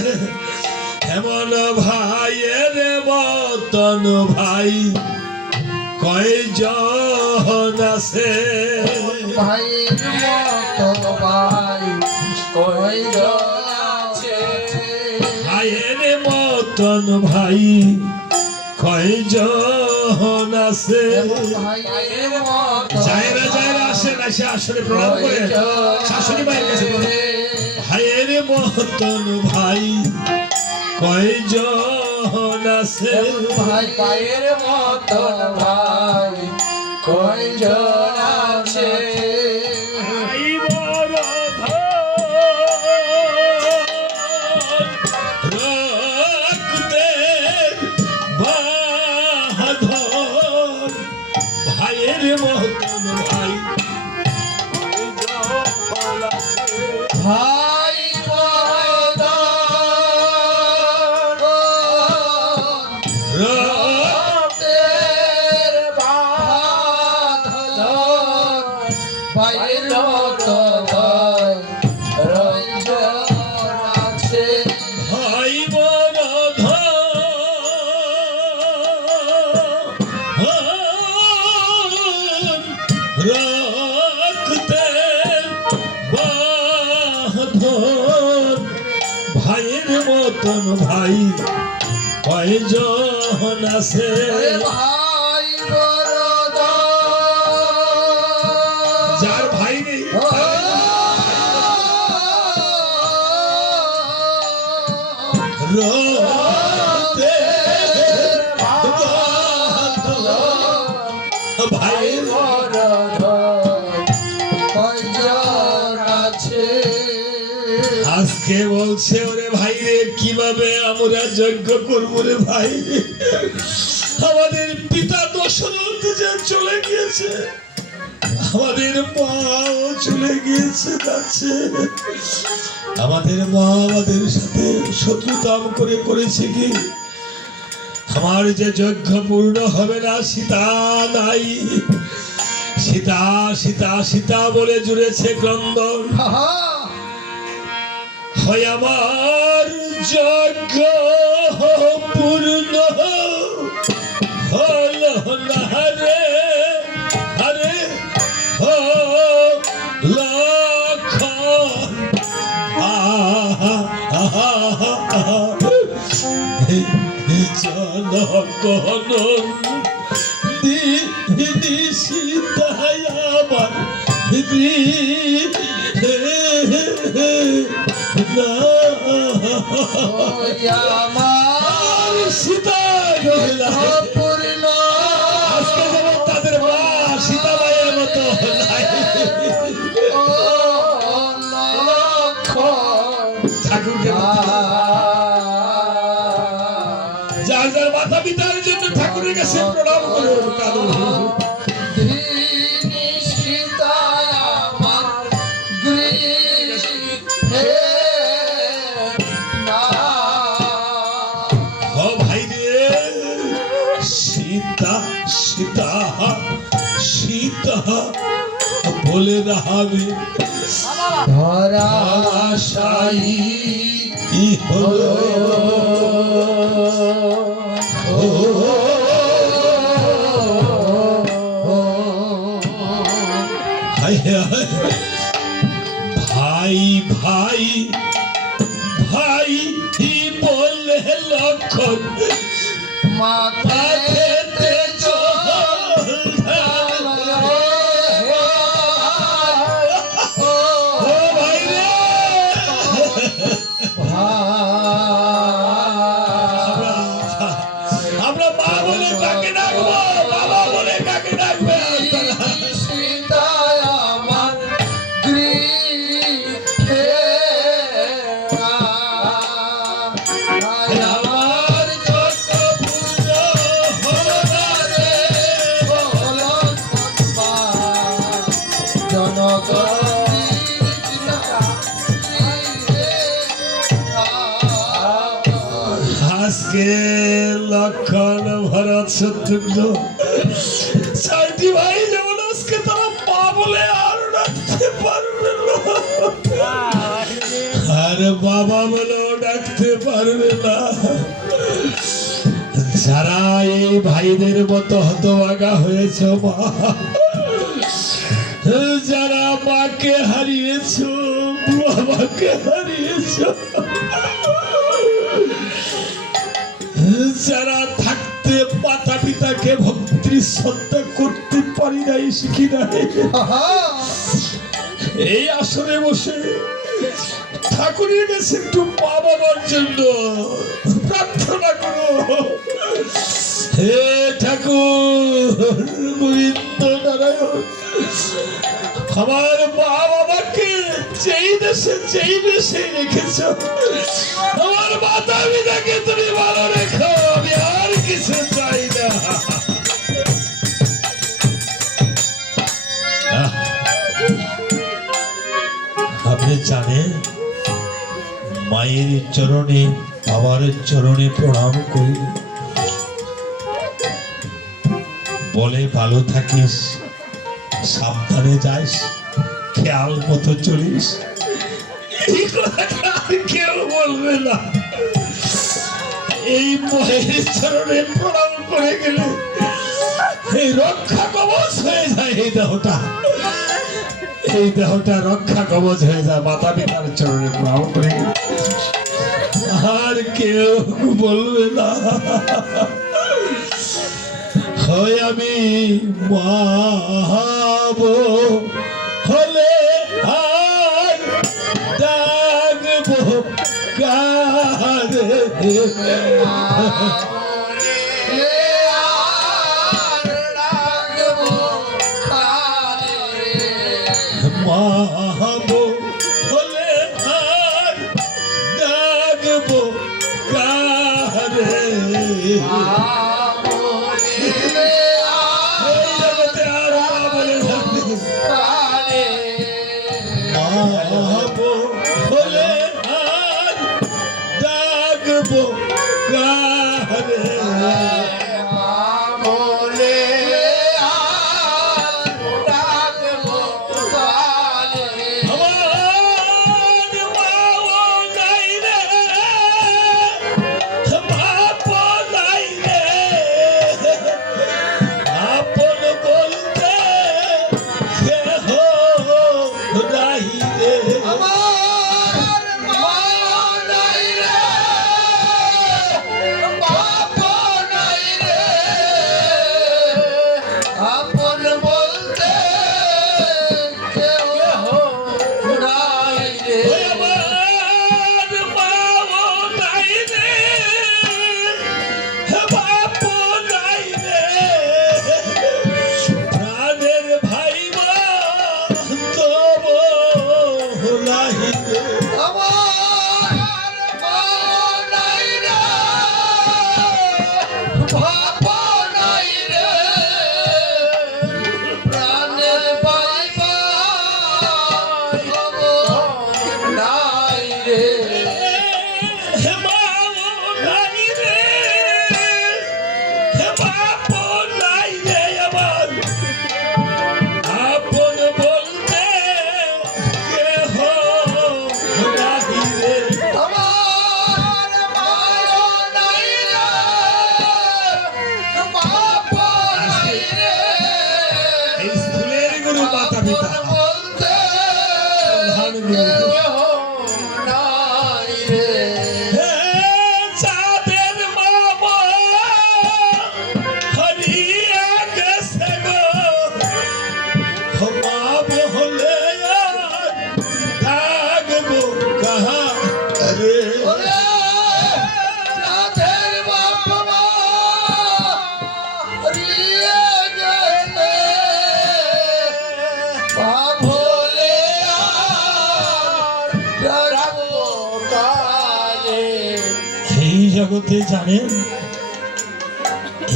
এমন ভাই রে মতন ভাই কয়জন আছে, ভাইয়ের মতন ভাই কয়জন আছে, ভাইয়ের মতন ভাই কয়জন আছে। ভাইয়ের মতন যায়রা আসেন, এসে আসলে প্রণাম করেন শাশুড়ি মায়ের কাছে। ভাইয়ের মতন ভাই কয়জন আছে ভাই ভাইয়ের মতন ভাই কয়জন আছে ভাই বড় ধন, রক্তে বাঁধন, ভাইয়ের মতন ভাই কয়জন আছে। ভাই বড় রক্তের বাঁধন ভাইয়ের মতন রঞ্জন আছে ভাই বড় ধন, রক্তে বাঁধন, ভাইয়ের মতন ভাই কয়জন আছে ভাই বড় যার ভাই নেই রক্তে বাঁধন, ভাইয়ের আজকে বলছে ওরে ভাই রে কিভাবে আমরা যজ্ঞ করবো রে ভাই আমাদের পিতা দশরথ যে চলে গিয়েছে আমাদের মাও চলে গিয়েছে যাচ্ছে আমাদের মা আমাদের সাথে শত্রুতা করে করেছে কি আমার যে যজ্ঞ পূর্ণ হবে না সীতা নাই সীতা সীতা সীতা বলে জুড়েছে ক্রন্দন হয় আমার যজ্ঞ পূর্ণ হল না রে আরে লক্ষণ জনগণ সীতায় আমার আমার সীতা পূর্ণ আজকে যেমন তাদের মা সীতাবাইয়ের মতো ঠাকুরকে যার যার মাতা পিতার জন্য ঠাকুরের কাছে প্রণাম করুন কাঁদুন সীতা সীতা বলে রাহাবে ধরাশায়ী হলো ভাই ভাই ভাই বলে লক্ষণ মাথাতে আমরা মা বলে কাকে ডাকবো বাবা বলে কাকে ডাকবে সীতায় আমার গৃহে আমার যত পুজো হলো না রে বলো আজকে লক্ষণ ভরত শত্রুঘ্ন চারটি ভাই যেমন আজকে তারা পা বলে আর ডাকতে পারবে না আর বাবা বলেও ডাকতে পারবে না যারা এই ভাইদের মতো হতভাগা হয়েছে মা যারা মাকে হারিয়েছ বাবাকে হারিয়েছ যারা থাকতে মাতা পিতাকে ভক্তি শ্রদ্ধা করতে পারি নাই শিখি নাই এই আসরে বসে ঠাকুরের কাছে একটু মা বাবার জন্য প্রার্থনা করো। হে ঠাকুর গোবিন্দ নারায়ণ, আমার মা বাবাকে যেই দেশে রেখেছ, আমার মাতা পিতাকে তুমি ভালো রেখো, আমি আর কিছু চাই না। আপনি জানেন, মায়ের চরণে বাবার চরণে প্রণাম করি, বলে ভালো থাকিস, সাবধানে যাস, খেয়াল মতো চলিস। এই কথাটা আর কেউ বলবে না। এই মায়ের চরণে প্রণাম করে গেলে এই রক্ষা কবচ হয়ে যায়। এই দেহটা রক্ষা কবচ হয়ে যায় মাতা পিতার চরণে প্রণাম করে গেলে। আর কেউ বলবে না হয় আমি মাবো হলে আর ডাকবো কারে। মাবো হলে আর ডাকবো কারে। জগতে জানেন,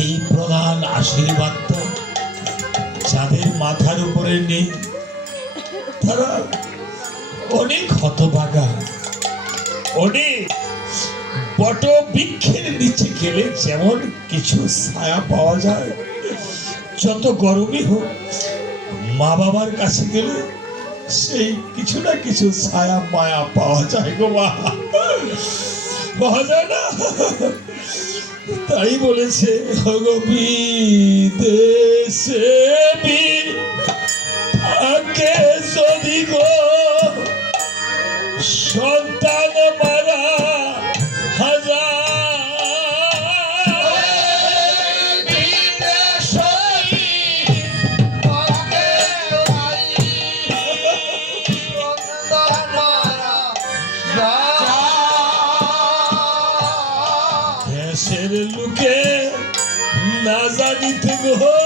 এই প্রধান আশীর্বাদটা যাদের মাথার উপরে নেই তারা অনেক হতভাগা। অনেক বট বৃক্ষের নিচে গেলে যেমন কিছু ছায়া পাওয়া যায়, যত গরমই হোক মা বাবার কাছে গেলে সেই কিছু না কিছু ছায়া মায়া পাওয়া যায় গো মা, পাওয়া যায় না? তাই বলেছে বিদেশে আগে যদি গো সন্তান মারা হাজার না জানিতে গো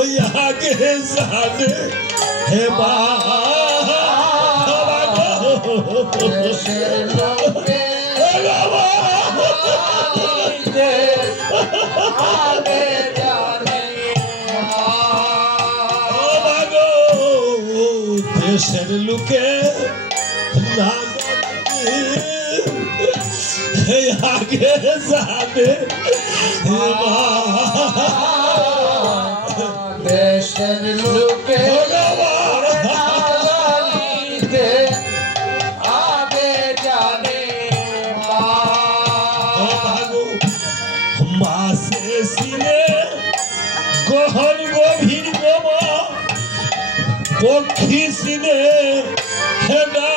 ওই আগে জানে হে মা দেশের লোকে আগে জানে দেশের লোকে না জানে আগে জানে হে মা দেশের লোকে জানিতে আগে জানে মাসে সিনে গহন গভীর গমা পক্ষী সিনে হেনা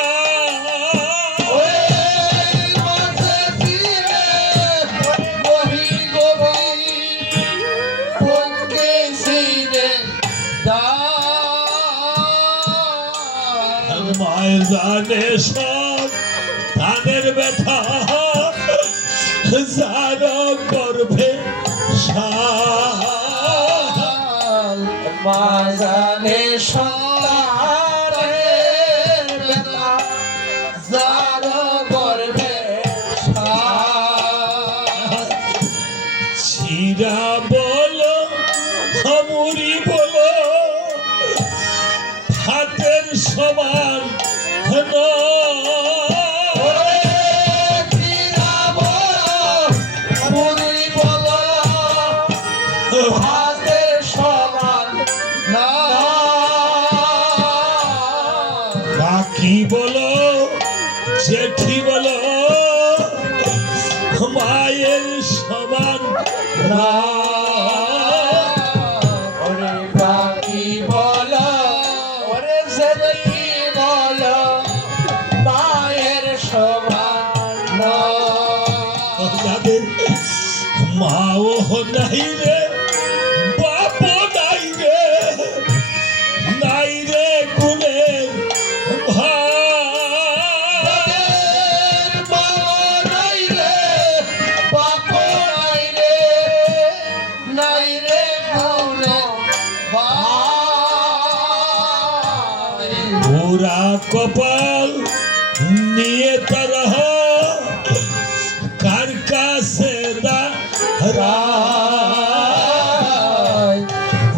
মায়ের জানে সব ধানের ব্যথা যার গর্ভে মাজানে সন্তানের বেলা যার গর্ভে চিরা বলো হামুরি বলো হাতের সমান হাতের সমান না বাকি বলো জেঠি বলো মায়ের সমান না ওরে বাকি বলো ওরে জেঠি বলো মায়ের সমান না যাদের মাও নাই রে বাপ নাই রে নাই রে গুণে পুরা কপাল নিয়ে তারা কার কাছে দাঁড়া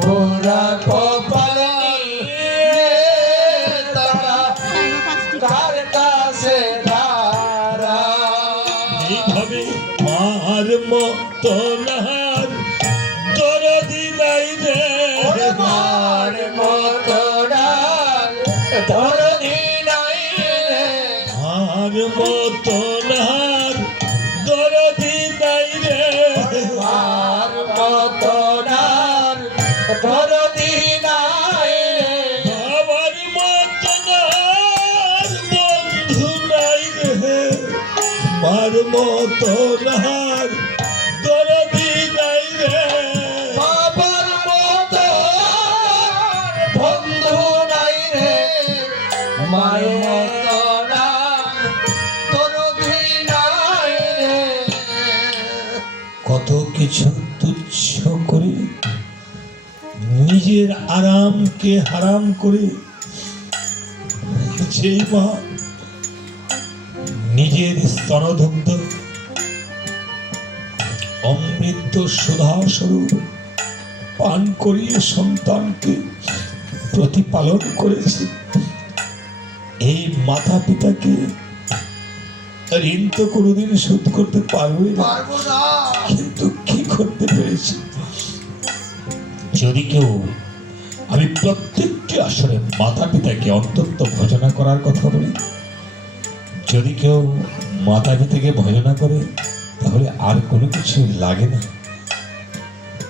পুরা কপাল তারা কার কাছে এইভাবে মার মতো নাহার দরদি নাই রে মার মতো ধরনি নাই রে মার মতো নাহার দরদি নাই রে মার মতো ধরনি নাই রে বাবার মতো নাহার বন্ধু নাই রে মার মতো নাহার দরদি নাই রে বাবার মতো বন্ধু নাই রে মায়ের মতো ধরনি নাই রে কত কিছু তুচ্ছ করে নিজের আরামকে হারাম করে যে মা নিজের স্তনদগ্ধ অমৃত সুধা স্বরূপ পান করিয়ে সন্তানকে প্রতিপালন করেছে, এই মাতা পিতাকে ঋণ তো কোনোদিন শোধ করতে পারবে না, পারবো না কিন্তু কি করতে পেরেছি। যদি কেউ, আমি প্রত্যেকটি আসরে মাতা পিতাকে অন্তত ভজনা করার কথা বলি, যদি কেউ মাতা পিতাকে ভজনা করে তাহলে আর কোনো কিছু লাগে না।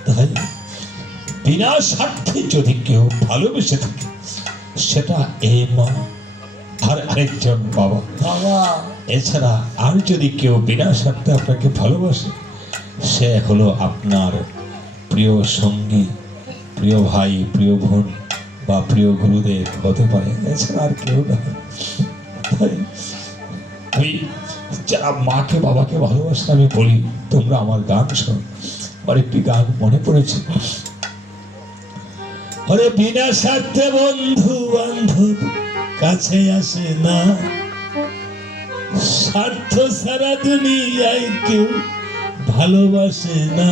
তাই বিনা স্বার্থে যদি কেউ ভালোবেসে থাকে সেটা এই মা আর আরেকজন বাবা। এছাড়া আর যদি কেউ বিনা স্বার্থে আপনাকে ভালোবাসে সে হলো আপনার প্রিয় সঙ্গী, প্রিয় ভাই, প্রিয় বোন বা প্রিয় গুরুদেব হতে পারে, এছাড়া আর কেউ না। তাই আমি যারা মাকে বাবাকে ভালোবাসে আমি বলি তোমরা আমার গান শোনো, আরেকটি গান মনে পড়েছে। ওরে বিনা স্বার্থে বন্ধু বান্ধব কাছে আসে না, স্বার্থ সারা দুনিয়ায় কেউ ভালোবাসে না,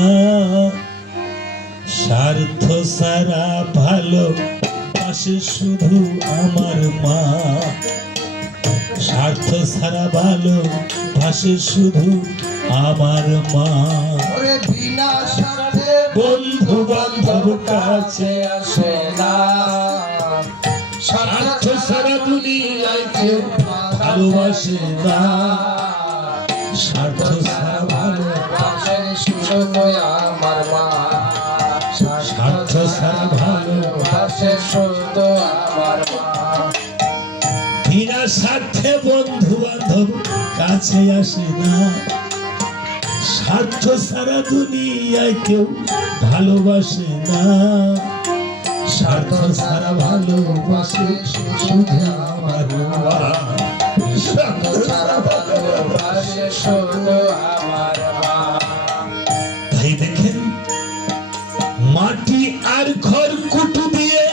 স্বার্থ সারা ভালোবাসে শুধু আমার মা, স্বার্থ সারা ভালোবাসে শুধু আমার মা। ওরে বিনা স্বার্থে বন্ধু বান্ধব কাছে আসে না, স্বার্থ সারা দুনিয়ায় কেউ ভালোবাসে না, স্বার্থ সারা ভালোবাসে শুধু আমার মা, স্বার্থ সারা ভালোবাসে শুধু আমার মা। বিনা স্বার্থে বন্ধু বান্ধব কাছে আসে না, স্বার্থ সারা দুনিয়ায় কেউ ভালোবাসে না, স্বার্থ সারা ভালোবাসে শুধু আমার মা। ভালোবাসে শুধু আমার মা। তাই দেখেন, মাটি আর খড় কুটু দিয়ে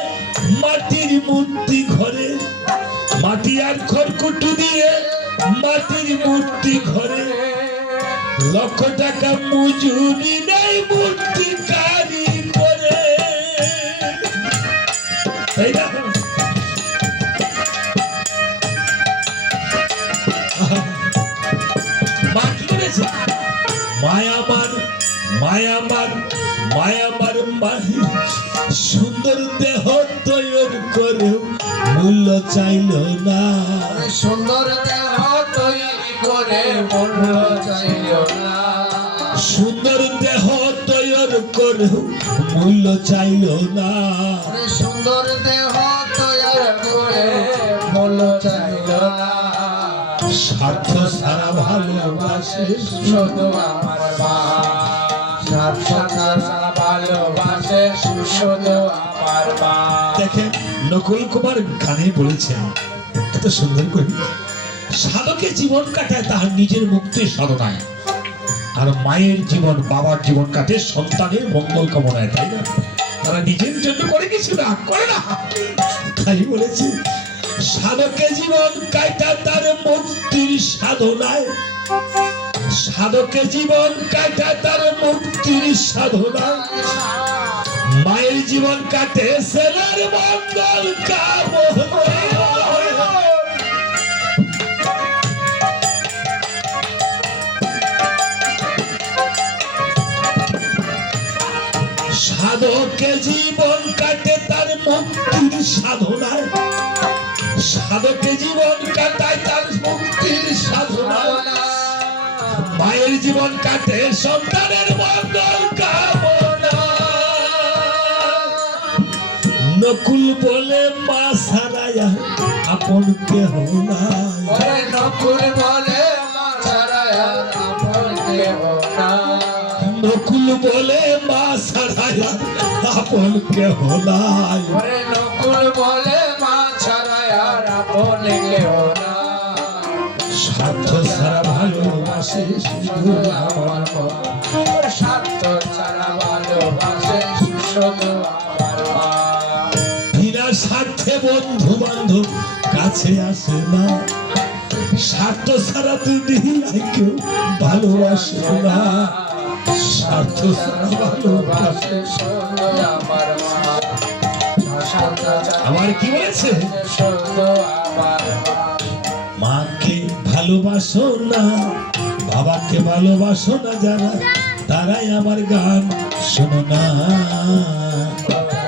মাটির মূর্তি ঘরে, মাটি আর খড় কুটু দিয়ে মাটির মূর্তি ঘরে, লক্ষ টাকা মজুরি নেই মূর্তি কারি করে, তাই না? মা কি করেছে? মায়ামার মায়ামার মায়ামার মাহি সুন্দর দেহ তৈরি করে মূল্য চাইল না, সুন্দর দেহ তৈরি করে মূল্য চাইল না, সুন্দর দেহ তৈরি করে মূল্য চাইল না, সুন্দর দেহ তৈরি করে মূল্য চাইল না, স্বার্থ সারা ভালোবাসে শুধু আমার মা, স্বার্থ ছাড়া ভালোবাসে শুধু আমার মা। দেখেন, নকুল কুমার গানে বলেছেন এত সুন্দর করে, সাধকের জীবন কাটায় তাহার নিজের মুক্তির সাধনায়, আর মায়ের জীবন বাবার জীবন কাটে সন্তানের মঙ্গল কামনায়, তাই না? তারা নিজের জন্য করে কিছু না করে না, তাই বলেছে সাধকের জীবন কাটা তার মুক্তির সাধনায়, সাধকের জীবন কাটা তার মুক্তির সাধনায়, মায়ের জীবন কাটে ছেলের মঙ্গল কামনায়। সাধকের জীবন কাটে তার মুক্তির সাধনায়, সাধকের জীবন কাটায় তার মুক্তির সাধনায়, মায়ের জীবন কাটে সন্তানের মঙ্গল কামনায়। নকুল বলে মা ছাড়ায়া আপন কেহ নাই, ওরে নকুল বলে মা ছাড়া আর আপন কেহ নাই, নকুল বলে মা ছাড়ায়া আপন কেহ নাই, ওরে নকুল বলে মা ছাড়া আর আপন কেহ নাই, স্বার্থ ছাড়া ভালোবাসে শুধু আমার মা, স্বার্থ ছাড়া ভালোবাসে শুধু আমার মা। বিনা স্বার্থে বন্ধু বান্ধব কাছে আসে না, স্বার্থ ছাড়া দুনিয়ায় কেউ ভালোবাসে না, স্বার্থ ছাড়া ভালোবাসে। শুধু আমার মা, স্বার্থ ছাড়া আমার কি বলেছে? শুধু আমার মা। মাকে ভালোবাসো না, বাবাকে ভালোবাসো না যারা, তারাই আমার গান শোনো না,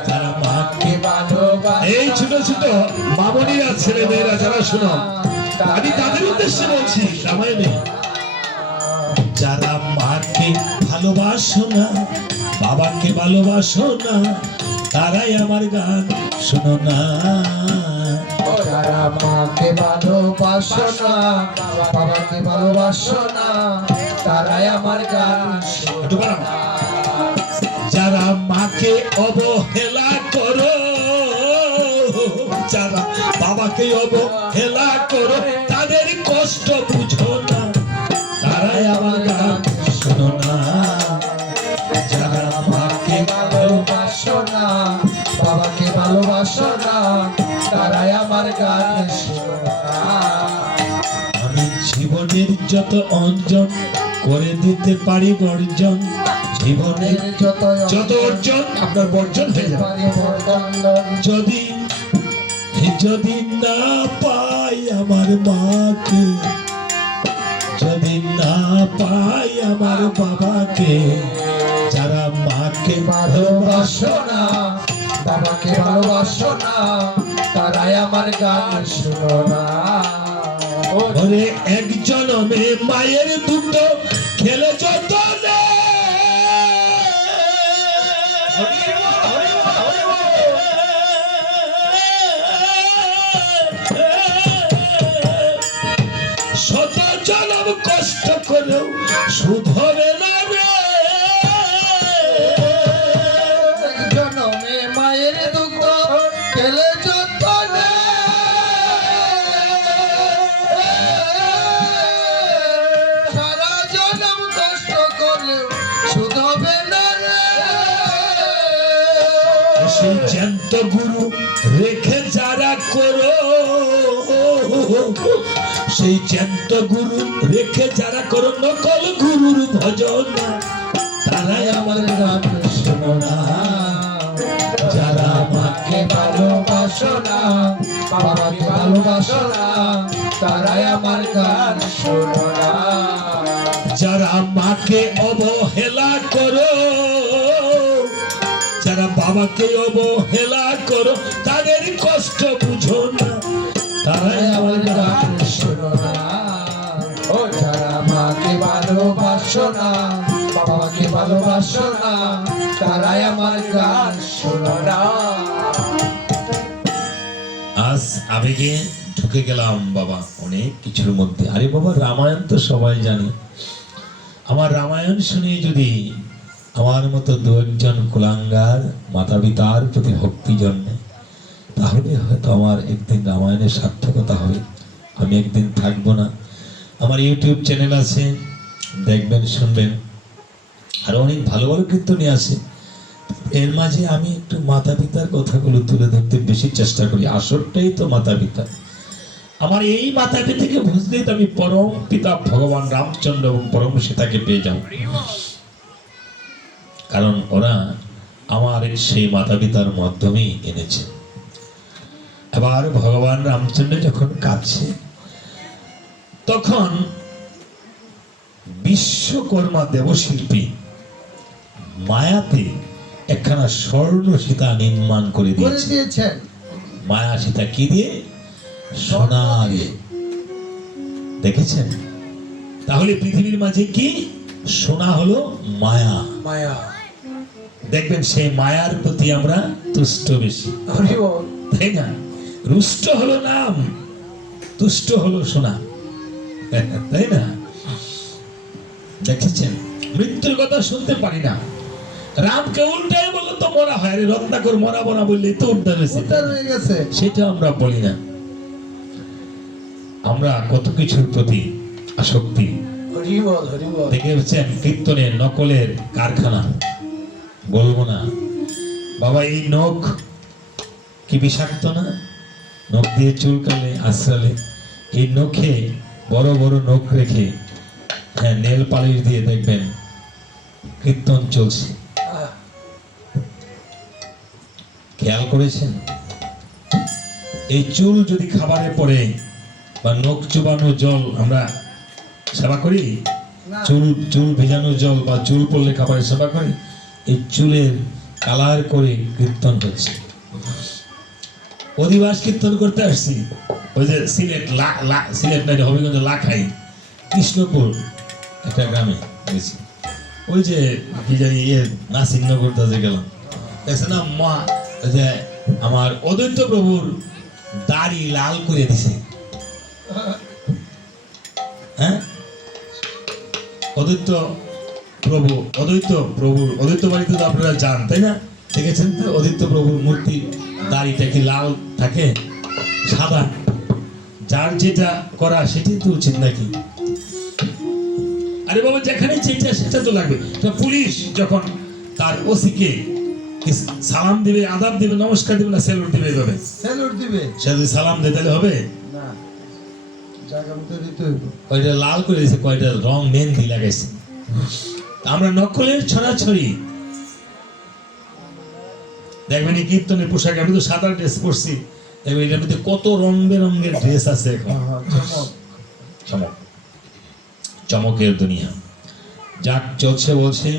তারা মাকে ভালোবাসে এই ছোট ছোট মামনিরা ছেলে মেয়েরা যারা শোনো, আমি তাদের উদ্দেশ্যে বলছি, রামায়ণে যারা মাকে ভালোবাসো না, বাবাকে ভালোবাসো না, তারাই আমার গান শোনো না, যারা মাকে ভালোবাসো না, বাবাকে ভালোবাসো না, তারাই আমার গান একটু বাড়াও। যারা মাকে অবহেলা করো, যারা বাবাকে অবহেলা করো, তাদের কষ্ট বুঝো না, তারাই আমার গান শোনো না, যারা যত অর্জন করে দিতে পারি বর্জন, জীবনের যত অর্জন আপনার বর্জন হয়ে যাবে। যদি যদি না পাই আমার মাকে, যদি না পাই আমার বাবাকে, যারা মাকে ভালোবাসো না, বাবাকে ভালোবাসো না, তারাই আমার গান শুনো না। ওরে এক জনমে মায়ের দুটো খেলে যত না, শত জনম কষ্ট করেও সুধ হবে না রে। এক জনমে মায়ের দুঃখ খেলে যত না, সারা জনম কষ্ট করলেও শুধু হবে না রে। সেই জ্যান্ত গুরু রেখে যারা করো, সেই জ্যান্ত গুরু রেখে যারা করো নকল গুরুর ভজন, তারাই আমার গান শোনো না। যারা মাকে ভালোবাসো না, বাবাকে ভালোবাসো না, তারাই আমার গান শোনো না। যারা মাকে অবহেলা করো, যারা বাবাকে অবহেলা করো, তাদের কষ্ট বুঝো না, তারাই আমার গান শোনো না। ও যারা মাকে ভালোবাসো না, বাবাকে ভালোবাসো না, তারাই আমার গান শোনো না। আজ আবেগে ঢুকে গেলাম বাবা অনেক কিছুর মধ্যে। আরে বাবা, রামায়ণ তো সবাই জানে। আমার রামায়ণ শুনে যদি আমার মতো দু একজন কুলাঙ্গার মাতা পিতার প্রতি ভক্তি জন্মে, তাহলে হয়তো আমার একদিন রামায়ণের সার্থকতা হবে। আমি একদিন থাকবো না। আমার ইউটিউব চ্যানেল আছে, দেখবেন, শুনবেন। আর অনেক ভালো ভালো কীর্তনী আছে। এর মাঝে আমি একটু মাতা পিতার কথাগুলো তুলে ধরতে বেশি চেষ্টা করি। আসরটাই তো মাতা পিতা। আমার এই মাতা পিতাকে বুঝলেই তো আমি পরম পিতা ভগবান রামচন্দ্র এবং পরম সীতাকে পেয়ে যাব। কারণ ওরা আমার সেই মাতা পিতার মাধ্যমেই এনেছে। এবার ভগবান রামচন্দ্র যখন কাছে, তখন বিশ্বকর্মা দেবশিল্পী মায়াতে একখানা স্বর্ণ সীতা নির্মাণ করে দিয়েছেন। মায়া সীতা কি দিয়ে? সোনা দিয়ে। দেখেছেন? তাহলে পৃথিবীর মাঝে কি সোনা হলো মায়া। মায়া দেখবেন সেই মায়ার প্রতি আমরা তুষ্ট বেশি, তাই না? রুষ্ট হলো নাম, তুষ্ট হলো সোনা, তাই না? দেখেছেন? মৃত্যুর কথা শুনতে পারি না। রামকে উল্টাই বললো তো মরা হয়। আরে রত্নাকর মরাবো না বললেই তো উদ্ধার হয়ে গেছে, সেটা আমরা বলি না। আমরা কত কিছুর প্রতি আসক্তি। দেখেছেন কীর্তনের নকলের কারখানা, বলবো না বাবা। এই নখ কি বিষাক্ত না? নখ দিয়ে চুলকালে, আশ্রালে, এই নখে বড় বড় নখ রেখে, হ্যাঁ, নেল পালিশ দিয়ে দেখবেন কীর্তন চলছে। খেয়াল করেছেন? এই চুল যদি খাবারে পড়ে বা নখ চুবানো জল আমরা সেবা করি, চুল ভেজানো জল বা চুল পড়লে খাবারের সেবা করি, এই চুলের কালার করে কীর্তন হচ্ছে। অধিবাস কীর্তন করতে আসছি ওই যে সিলেট সিলেট নাই, হবিগঞ্জ লাখাই, কৃষ্ণপুর একটা গ্রামে গেছি। ওই যে কি জানি নাসিরনগর দাজে গেলাম, দেখছে না মা যে আমার অদ্বৈত প্রভুর দাড়ি লাল করে দিছে। হ্যাঁ, অদ্বৈত প্রভুর বাড়িতে তো আপনারা যান, তাই না? দেখেছেন তো অদ্বৈত প্রভুর মূর্তি দাড়িটা কি লাল থাকে? সাদা। যার যেটা করা সেটাই তো উচিত নাকি? আরে বাবা, যেখানে যেটা সেটা তো লাগবে। পুলিশ যখন তার ওসিকে সালাম দিবে, আদাব দিবে, নমস্কার দিবে না স্যালুট দিবে? এইভাবে স্যালুট দিবে। সে যদি সালাম দেয় তাহলে হবে? জায়গা মতো দিতে হইব। কয়টা লাল করে দিয়েছে, কয়টা রং মেহেন্দি লাগাইছে। আমরা নকলের ছড়াছড়ি দেখবেন এই কীর্তনের পোশাক, আমি তো সাদা ড্রেস পরছি, দেখবেন এটার মধ্যে কত রং বেরঙের ড্রেস আছে এখন। চমক। চমক, চমকের দুনিয়া। যাক চলছে বলছে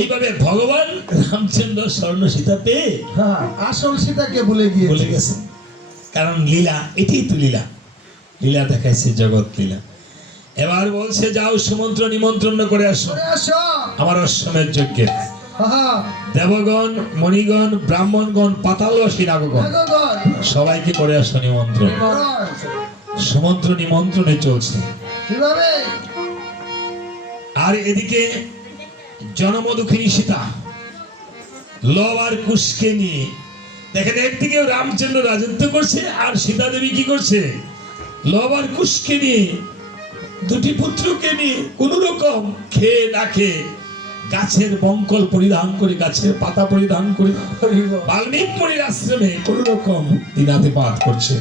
এইভাবে ভগবান রামচন্দ্র স্বর্ণ সীতা পেয়ে হ্যাঁ, আসল সীতাকে ভুলে বলে গিয়েছে। গেছে, কারণ লীলা এটাই তো লীলা, লীলা দেখাইছে জগৎ লীলা। এবার বলছে যাও সুমন্ত্র নিমন্ত্রণ করে আসো চলে আসো। আমার অশ্বমের যজ্ঞে। হ্যাঁ, দেবগণ, মণিগণ, ব্রাহ্মণগণ, পাতালবাসী নাগগণ ভগবান। সবাইকে করে আসো নিমন্ত্রণ। সুমন্ত্র নিমন্ত্রণে চলছে। কিভাবে? আর এদিকে জনমদুখিনী সীতা লব আর কুশকে নিয়ে দেখেন, একদিকে রামচন্দ্র রাজত্ব করছে আর সীতা দেবী কি করছে, লব আর কুশকে নিয়ে, দুটি পুত্রকে নিয়ে কোন রকম খেয়ে না খেয়ে গাছের বঙ্কল পরিধান করে, গাছের পাতা পরিধান করে বাল্মীক মুনির আশ্রমে কোন রকম দিনাতিপাত করছে।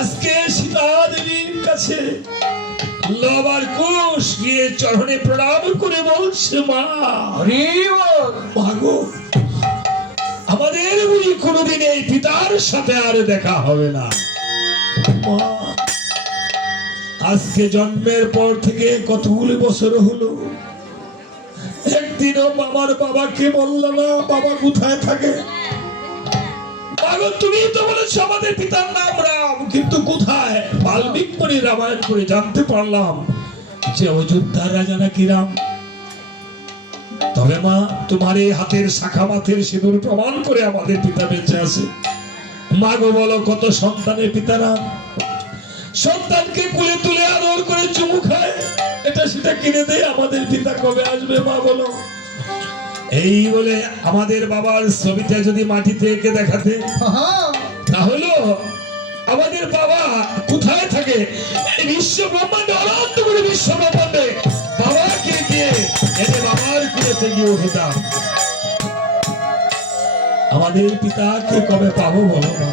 আজকে সীতা দেবীর কাছে লব আর কুশ গিয়ে চরণে প্রণাম করে বলছে, মা মাগো, আমাদের বুঝি কোনোদিন এই পিতার সাথে আর দেখা হবে না। মা, আজকে জন্মের পর থেকে কতগুলো বছর হলো, একদিনও আমার বাবাকে বলল না বাবা কোথায় থাকে। মাগো, তুমি তো বলেছো আমাদের পিতার নাম রাম, কিন্তু কোথায়? বাল্মীক মুনি রামায়ণ করে জানতে পারলাম যে অযোধ্যার রাজা নাকি রাম। তবে মা, তোমার এই হাতের শাখা মাথের সিঁদুর প্রমাণ করে আমাদের পিতা বেঁচে আছে। মাগো বলো, কত সন্তানের পিতারা সন্তানকে কুলে তুলে আদর করে চুমু খায়, এটা সেটা কিনে দেয়, আমাদের পিতা কবে আসবে মা বলো? এই বলে আমাদের বাবার ছবিটা যদি মাটিতে এঁকে দেখাতে, তাহলে আমাদের বাবা কোথায় থাকে এই বিশ্ব ব্রহ্মাণ্ডে, অনন্ত করে বিশ্ব ব্রহ্মাণ্ডে বাবাকে দিয়ে এনে বাবার কুলেতে গিয়ে উঠতাম। আমাদের পিতাকে কবে পাবো বলো না?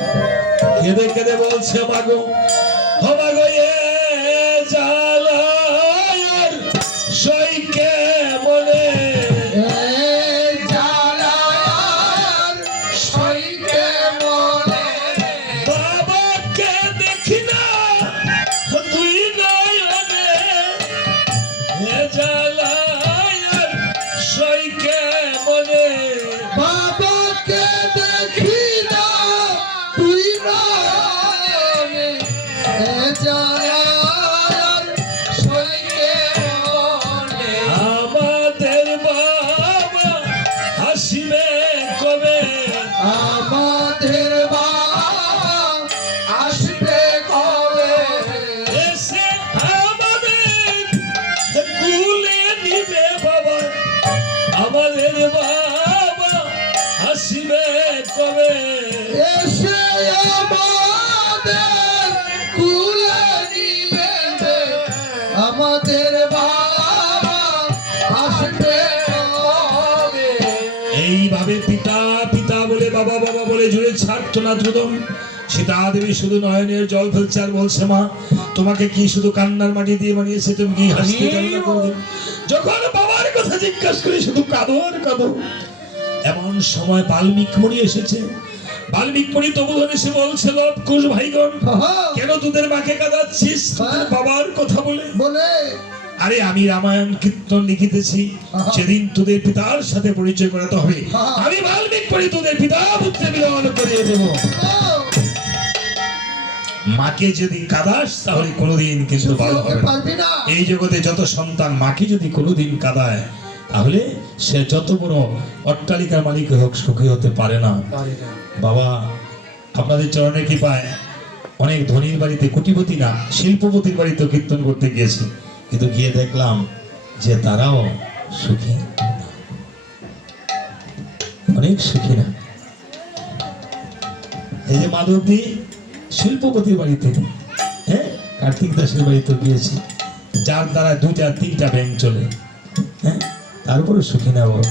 কেঁদে কেঁদে বলছে, মাগো ও মাগো, এ জ্বালার সইকে মনে, বাবাকে দেখি না তুই নয়নে, এ জ্বালার সইকে মনে, বাবাকে দেখি না তুই নয়নে, এ জ্বালার সইকে মনে। আমাদের বাবা হাসিবে কবে, আমাদের বাবা আসবে কবে, এসে আমাদের কুলে নিবে বাবা, আমাদের বাবা হাসিবে কবে, এসে আমাদের কুলে নিবে, আমাদের বাবা আসবে কবে। এইভাবে পিতা পিতা বলে, বাবা বাবা বলে জুড়ে ছাড়তো না দ্রুতম। সীতা দেবী শুধু নয়নের জল ফেলছে আর বলছে, মা তোমাকে কি শুধু কান্নার মাটি দিয়ে বানিয়েছে, তুমি কি হাসতে জানো না কোনোদিন? যখন বাবার কথা জিজ্ঞাসা করি শুধু কাঁদো আর কাঁদো। এমন সময় বাল্মীক মুনি এসেছে। বাল্মীক মুনি তবুধন এসে বলছে, লব কুশ ভাইগণ, কেন তোদের মাকে কাঁদাচ্ছিস তোদের বাবার কথা বলে? বলে আরে আমি রামায়ণ কীর্তন লিখিতেছি, সেদিন তোদের পিতার সাথে পরিচয় করাতে হবে। আমি বাল্মীক মুনি তোদের পিতা পুত্রে মিলন করিয়ে দেব। মাকে যদি কাঁদাস তাহলে কোনোদিন কিন্তু ভালো হবে না। পারবি না। এই জগতে যত সন্তান মাকে যদি কোনোদিন কাঁদায়, তাহলে সে যত বড় অট্টালিকার মালিক হোক সুখী হতে পারে না। বাবা, আপনাদের চরণে কৃপায় অনেক ধনীর বাড়িতে, কোটিপতি না শিল্পপতির বাড়িতে কীর্তন করতে গিয়েছি, কিন্তু গিয়ে দেখলাম যে তারাও সুখী না, অনেক সুখী না। এই যে মাধবদী শিল্পপতির বাড়িতে, হ্যাঁ, কার্তিক দাসের বাড়িতে গিয়েছি, যার দ্বারা 2-3টা ব্যাংক চলে, হ্যাঁ, তারপরে সুখী না বড়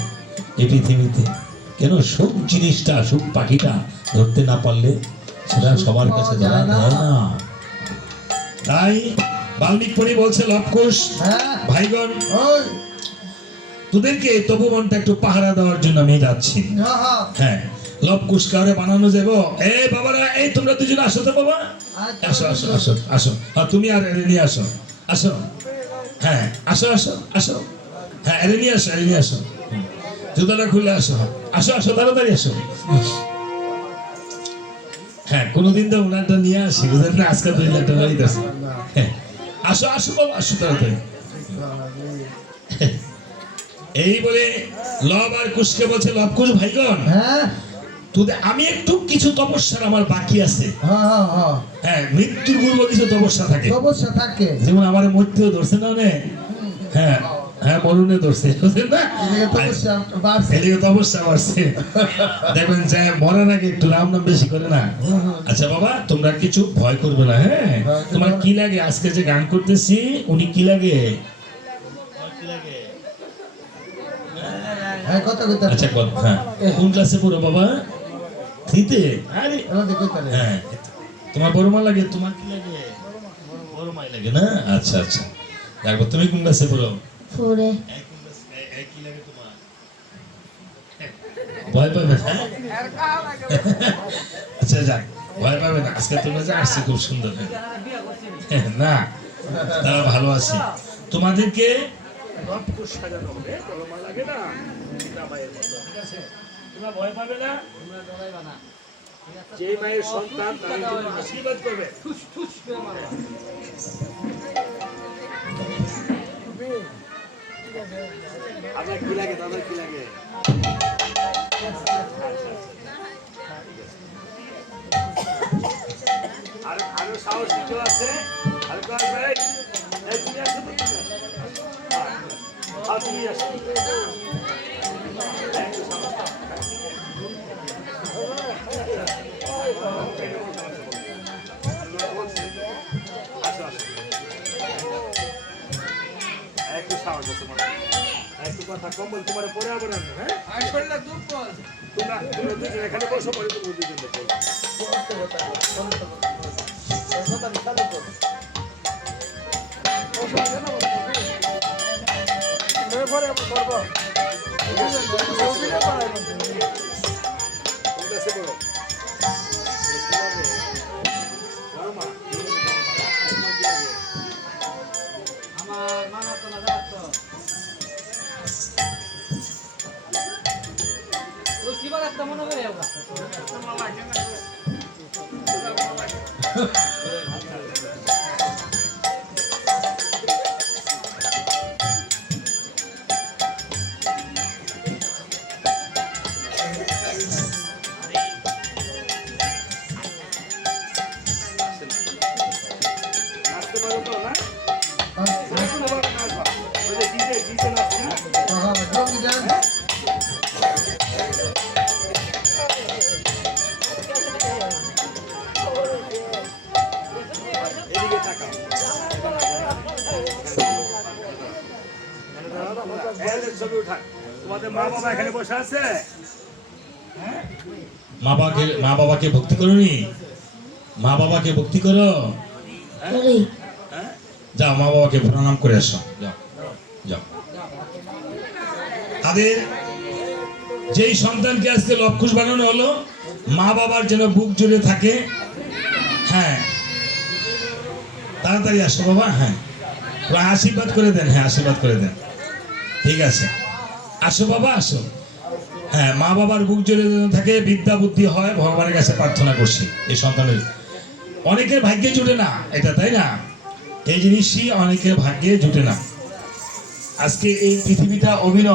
এই পৃথিবীতে। কেন? সুখ জিনিসটা, সুখ পাখিটা ধরতে না পারলে সেটা সবার কাছে ধরা যায় না। তাই বাল্মিক মুনি বলছে লবকুশ হ্যাঁ ভাইগণ ওই তোদেরকে তবু মনটা একটু পাহারা দেওয়ার জন্য আমি যাচ্ছি হ্যাঁ হ্যাঁ হ্যাঁ লবকুশ কাউরে বানানো যাবো এই বাবারা এই তোমরা দুজন আসো তো বাবা আসো আসো আসো আসো হ্যাঁ তুমি আর এরে নিয়ে আসো আসো হ্যাঁ আসো আসো আসো হ্যাঁ এরে নিয়ে আসো এরে নিয়ে আসো জুতাটা খুলে আসো আসো আসো তাড়াতাড়ি আসো হ্যাঁ কোনোদিন তো ওনারটা নিয়ে আসি বুঝলেন না আজকে দুই লাখ টাকা দিতেছে হ্যাঁ আসো আসো বাবা আসো তাড়াতাড়ি এই বলে লব আর কুশকে বলছে লবকুশ ভাইগণ হ্যাঁ তোদের আমি একটু কিছু তপস্যার আমার বাকি আছে হ্যাঁ হ্যাঁ হ্যাঁ মৃত্যুর পূর্ব কিছু তপস্যা থাকে অবশ্য থাকে যেমন আমার মৃত্যুও ধরছে না অনেক হ্যাঁ হ্যাঁ মরুনে ধরছে বুঝলেন না এদিকে তপস্যা বাড়ছে এদিকে তপস্যা বাড়ছে দেখবেন যে মরার আগে একটু রাম নাম বেশি করে না আচ্ছা বাবা তোমরা কিছু ভয় করবে না হ্যাঁ তোমার কি লাগে আজকে যে গান করতেছি উনি কি লাগে হ্যাঁ কথা কইতে আচ্ছা বল হ্যাঁ কোন ক্লাসে পড়ো বাবা থ্রিতে আরে এলাদি কইতে হ্যাঁ তোমার বড় মা লাগে তোমার কি লাগে বড় মাই লাগে না আচ্ছা আচ্ছা দেখো তুমি কোন ক্লাসে পড়ো ফোরে কি লাগে তোমার ভয় পাবে না আচ্ছা যাক ভয় পাবে না আজকে তোমরা যে আসছে খুব সুন্দর না তা ভালো আছি তোমাদেরকে সাজানো হবে বড় লাগে না মায়ের মতো ঠিক আছে তোমরা ভয় পাবে না যে মায়ের সন্তান তাদের জন্য আশীর্বাদ করবে আপনার কি লাগে দাদা কি লাগে আর আরো সাহসী কেউ আছে আর কেউ আসবে এই তুমি আসো তো আর তুমি আসো একটু সাহস আছে একটু কথা কম বল তোমার পরে আবার আনবো হ্যাঁ তোমরা দুজন এখানে বসো পরে তো দুজন দেখো তোমাদের মা বাবা এখানে বসে আছে মা বাবাকে ভক্তি করোনি মা বাবাকে ভক্তি করো করি যাও মা বাবাকে প্রণাম করে আসো যাও যাও তাদের যেই সন্তানকে আজকে লবকুশ বানানো হলো মা বাবার যেন বুক জুড়ে থাকে হ্যাঁ তাড়াতাড়ি আসো বাবা হ্যাঁ আশীর্বাদ করে দেন হ্যাঁ আশীর্বাদ করে দেন ঠিক আছে আসো বাবা আসো হ্যাঁ মা বাবার বুক জুড়ে যেন থাকে বিদ্যা বুদ্ধি হয় ভগবানের কাছে প্রার্থনা করছি এই সন্তানের অনেকের ভাগ্যে জুটে না এটা তাই না এই জিনিসই অনেকের ভাগ্যে জুটে না আজকে এই পৃথিবীটা অভিনয়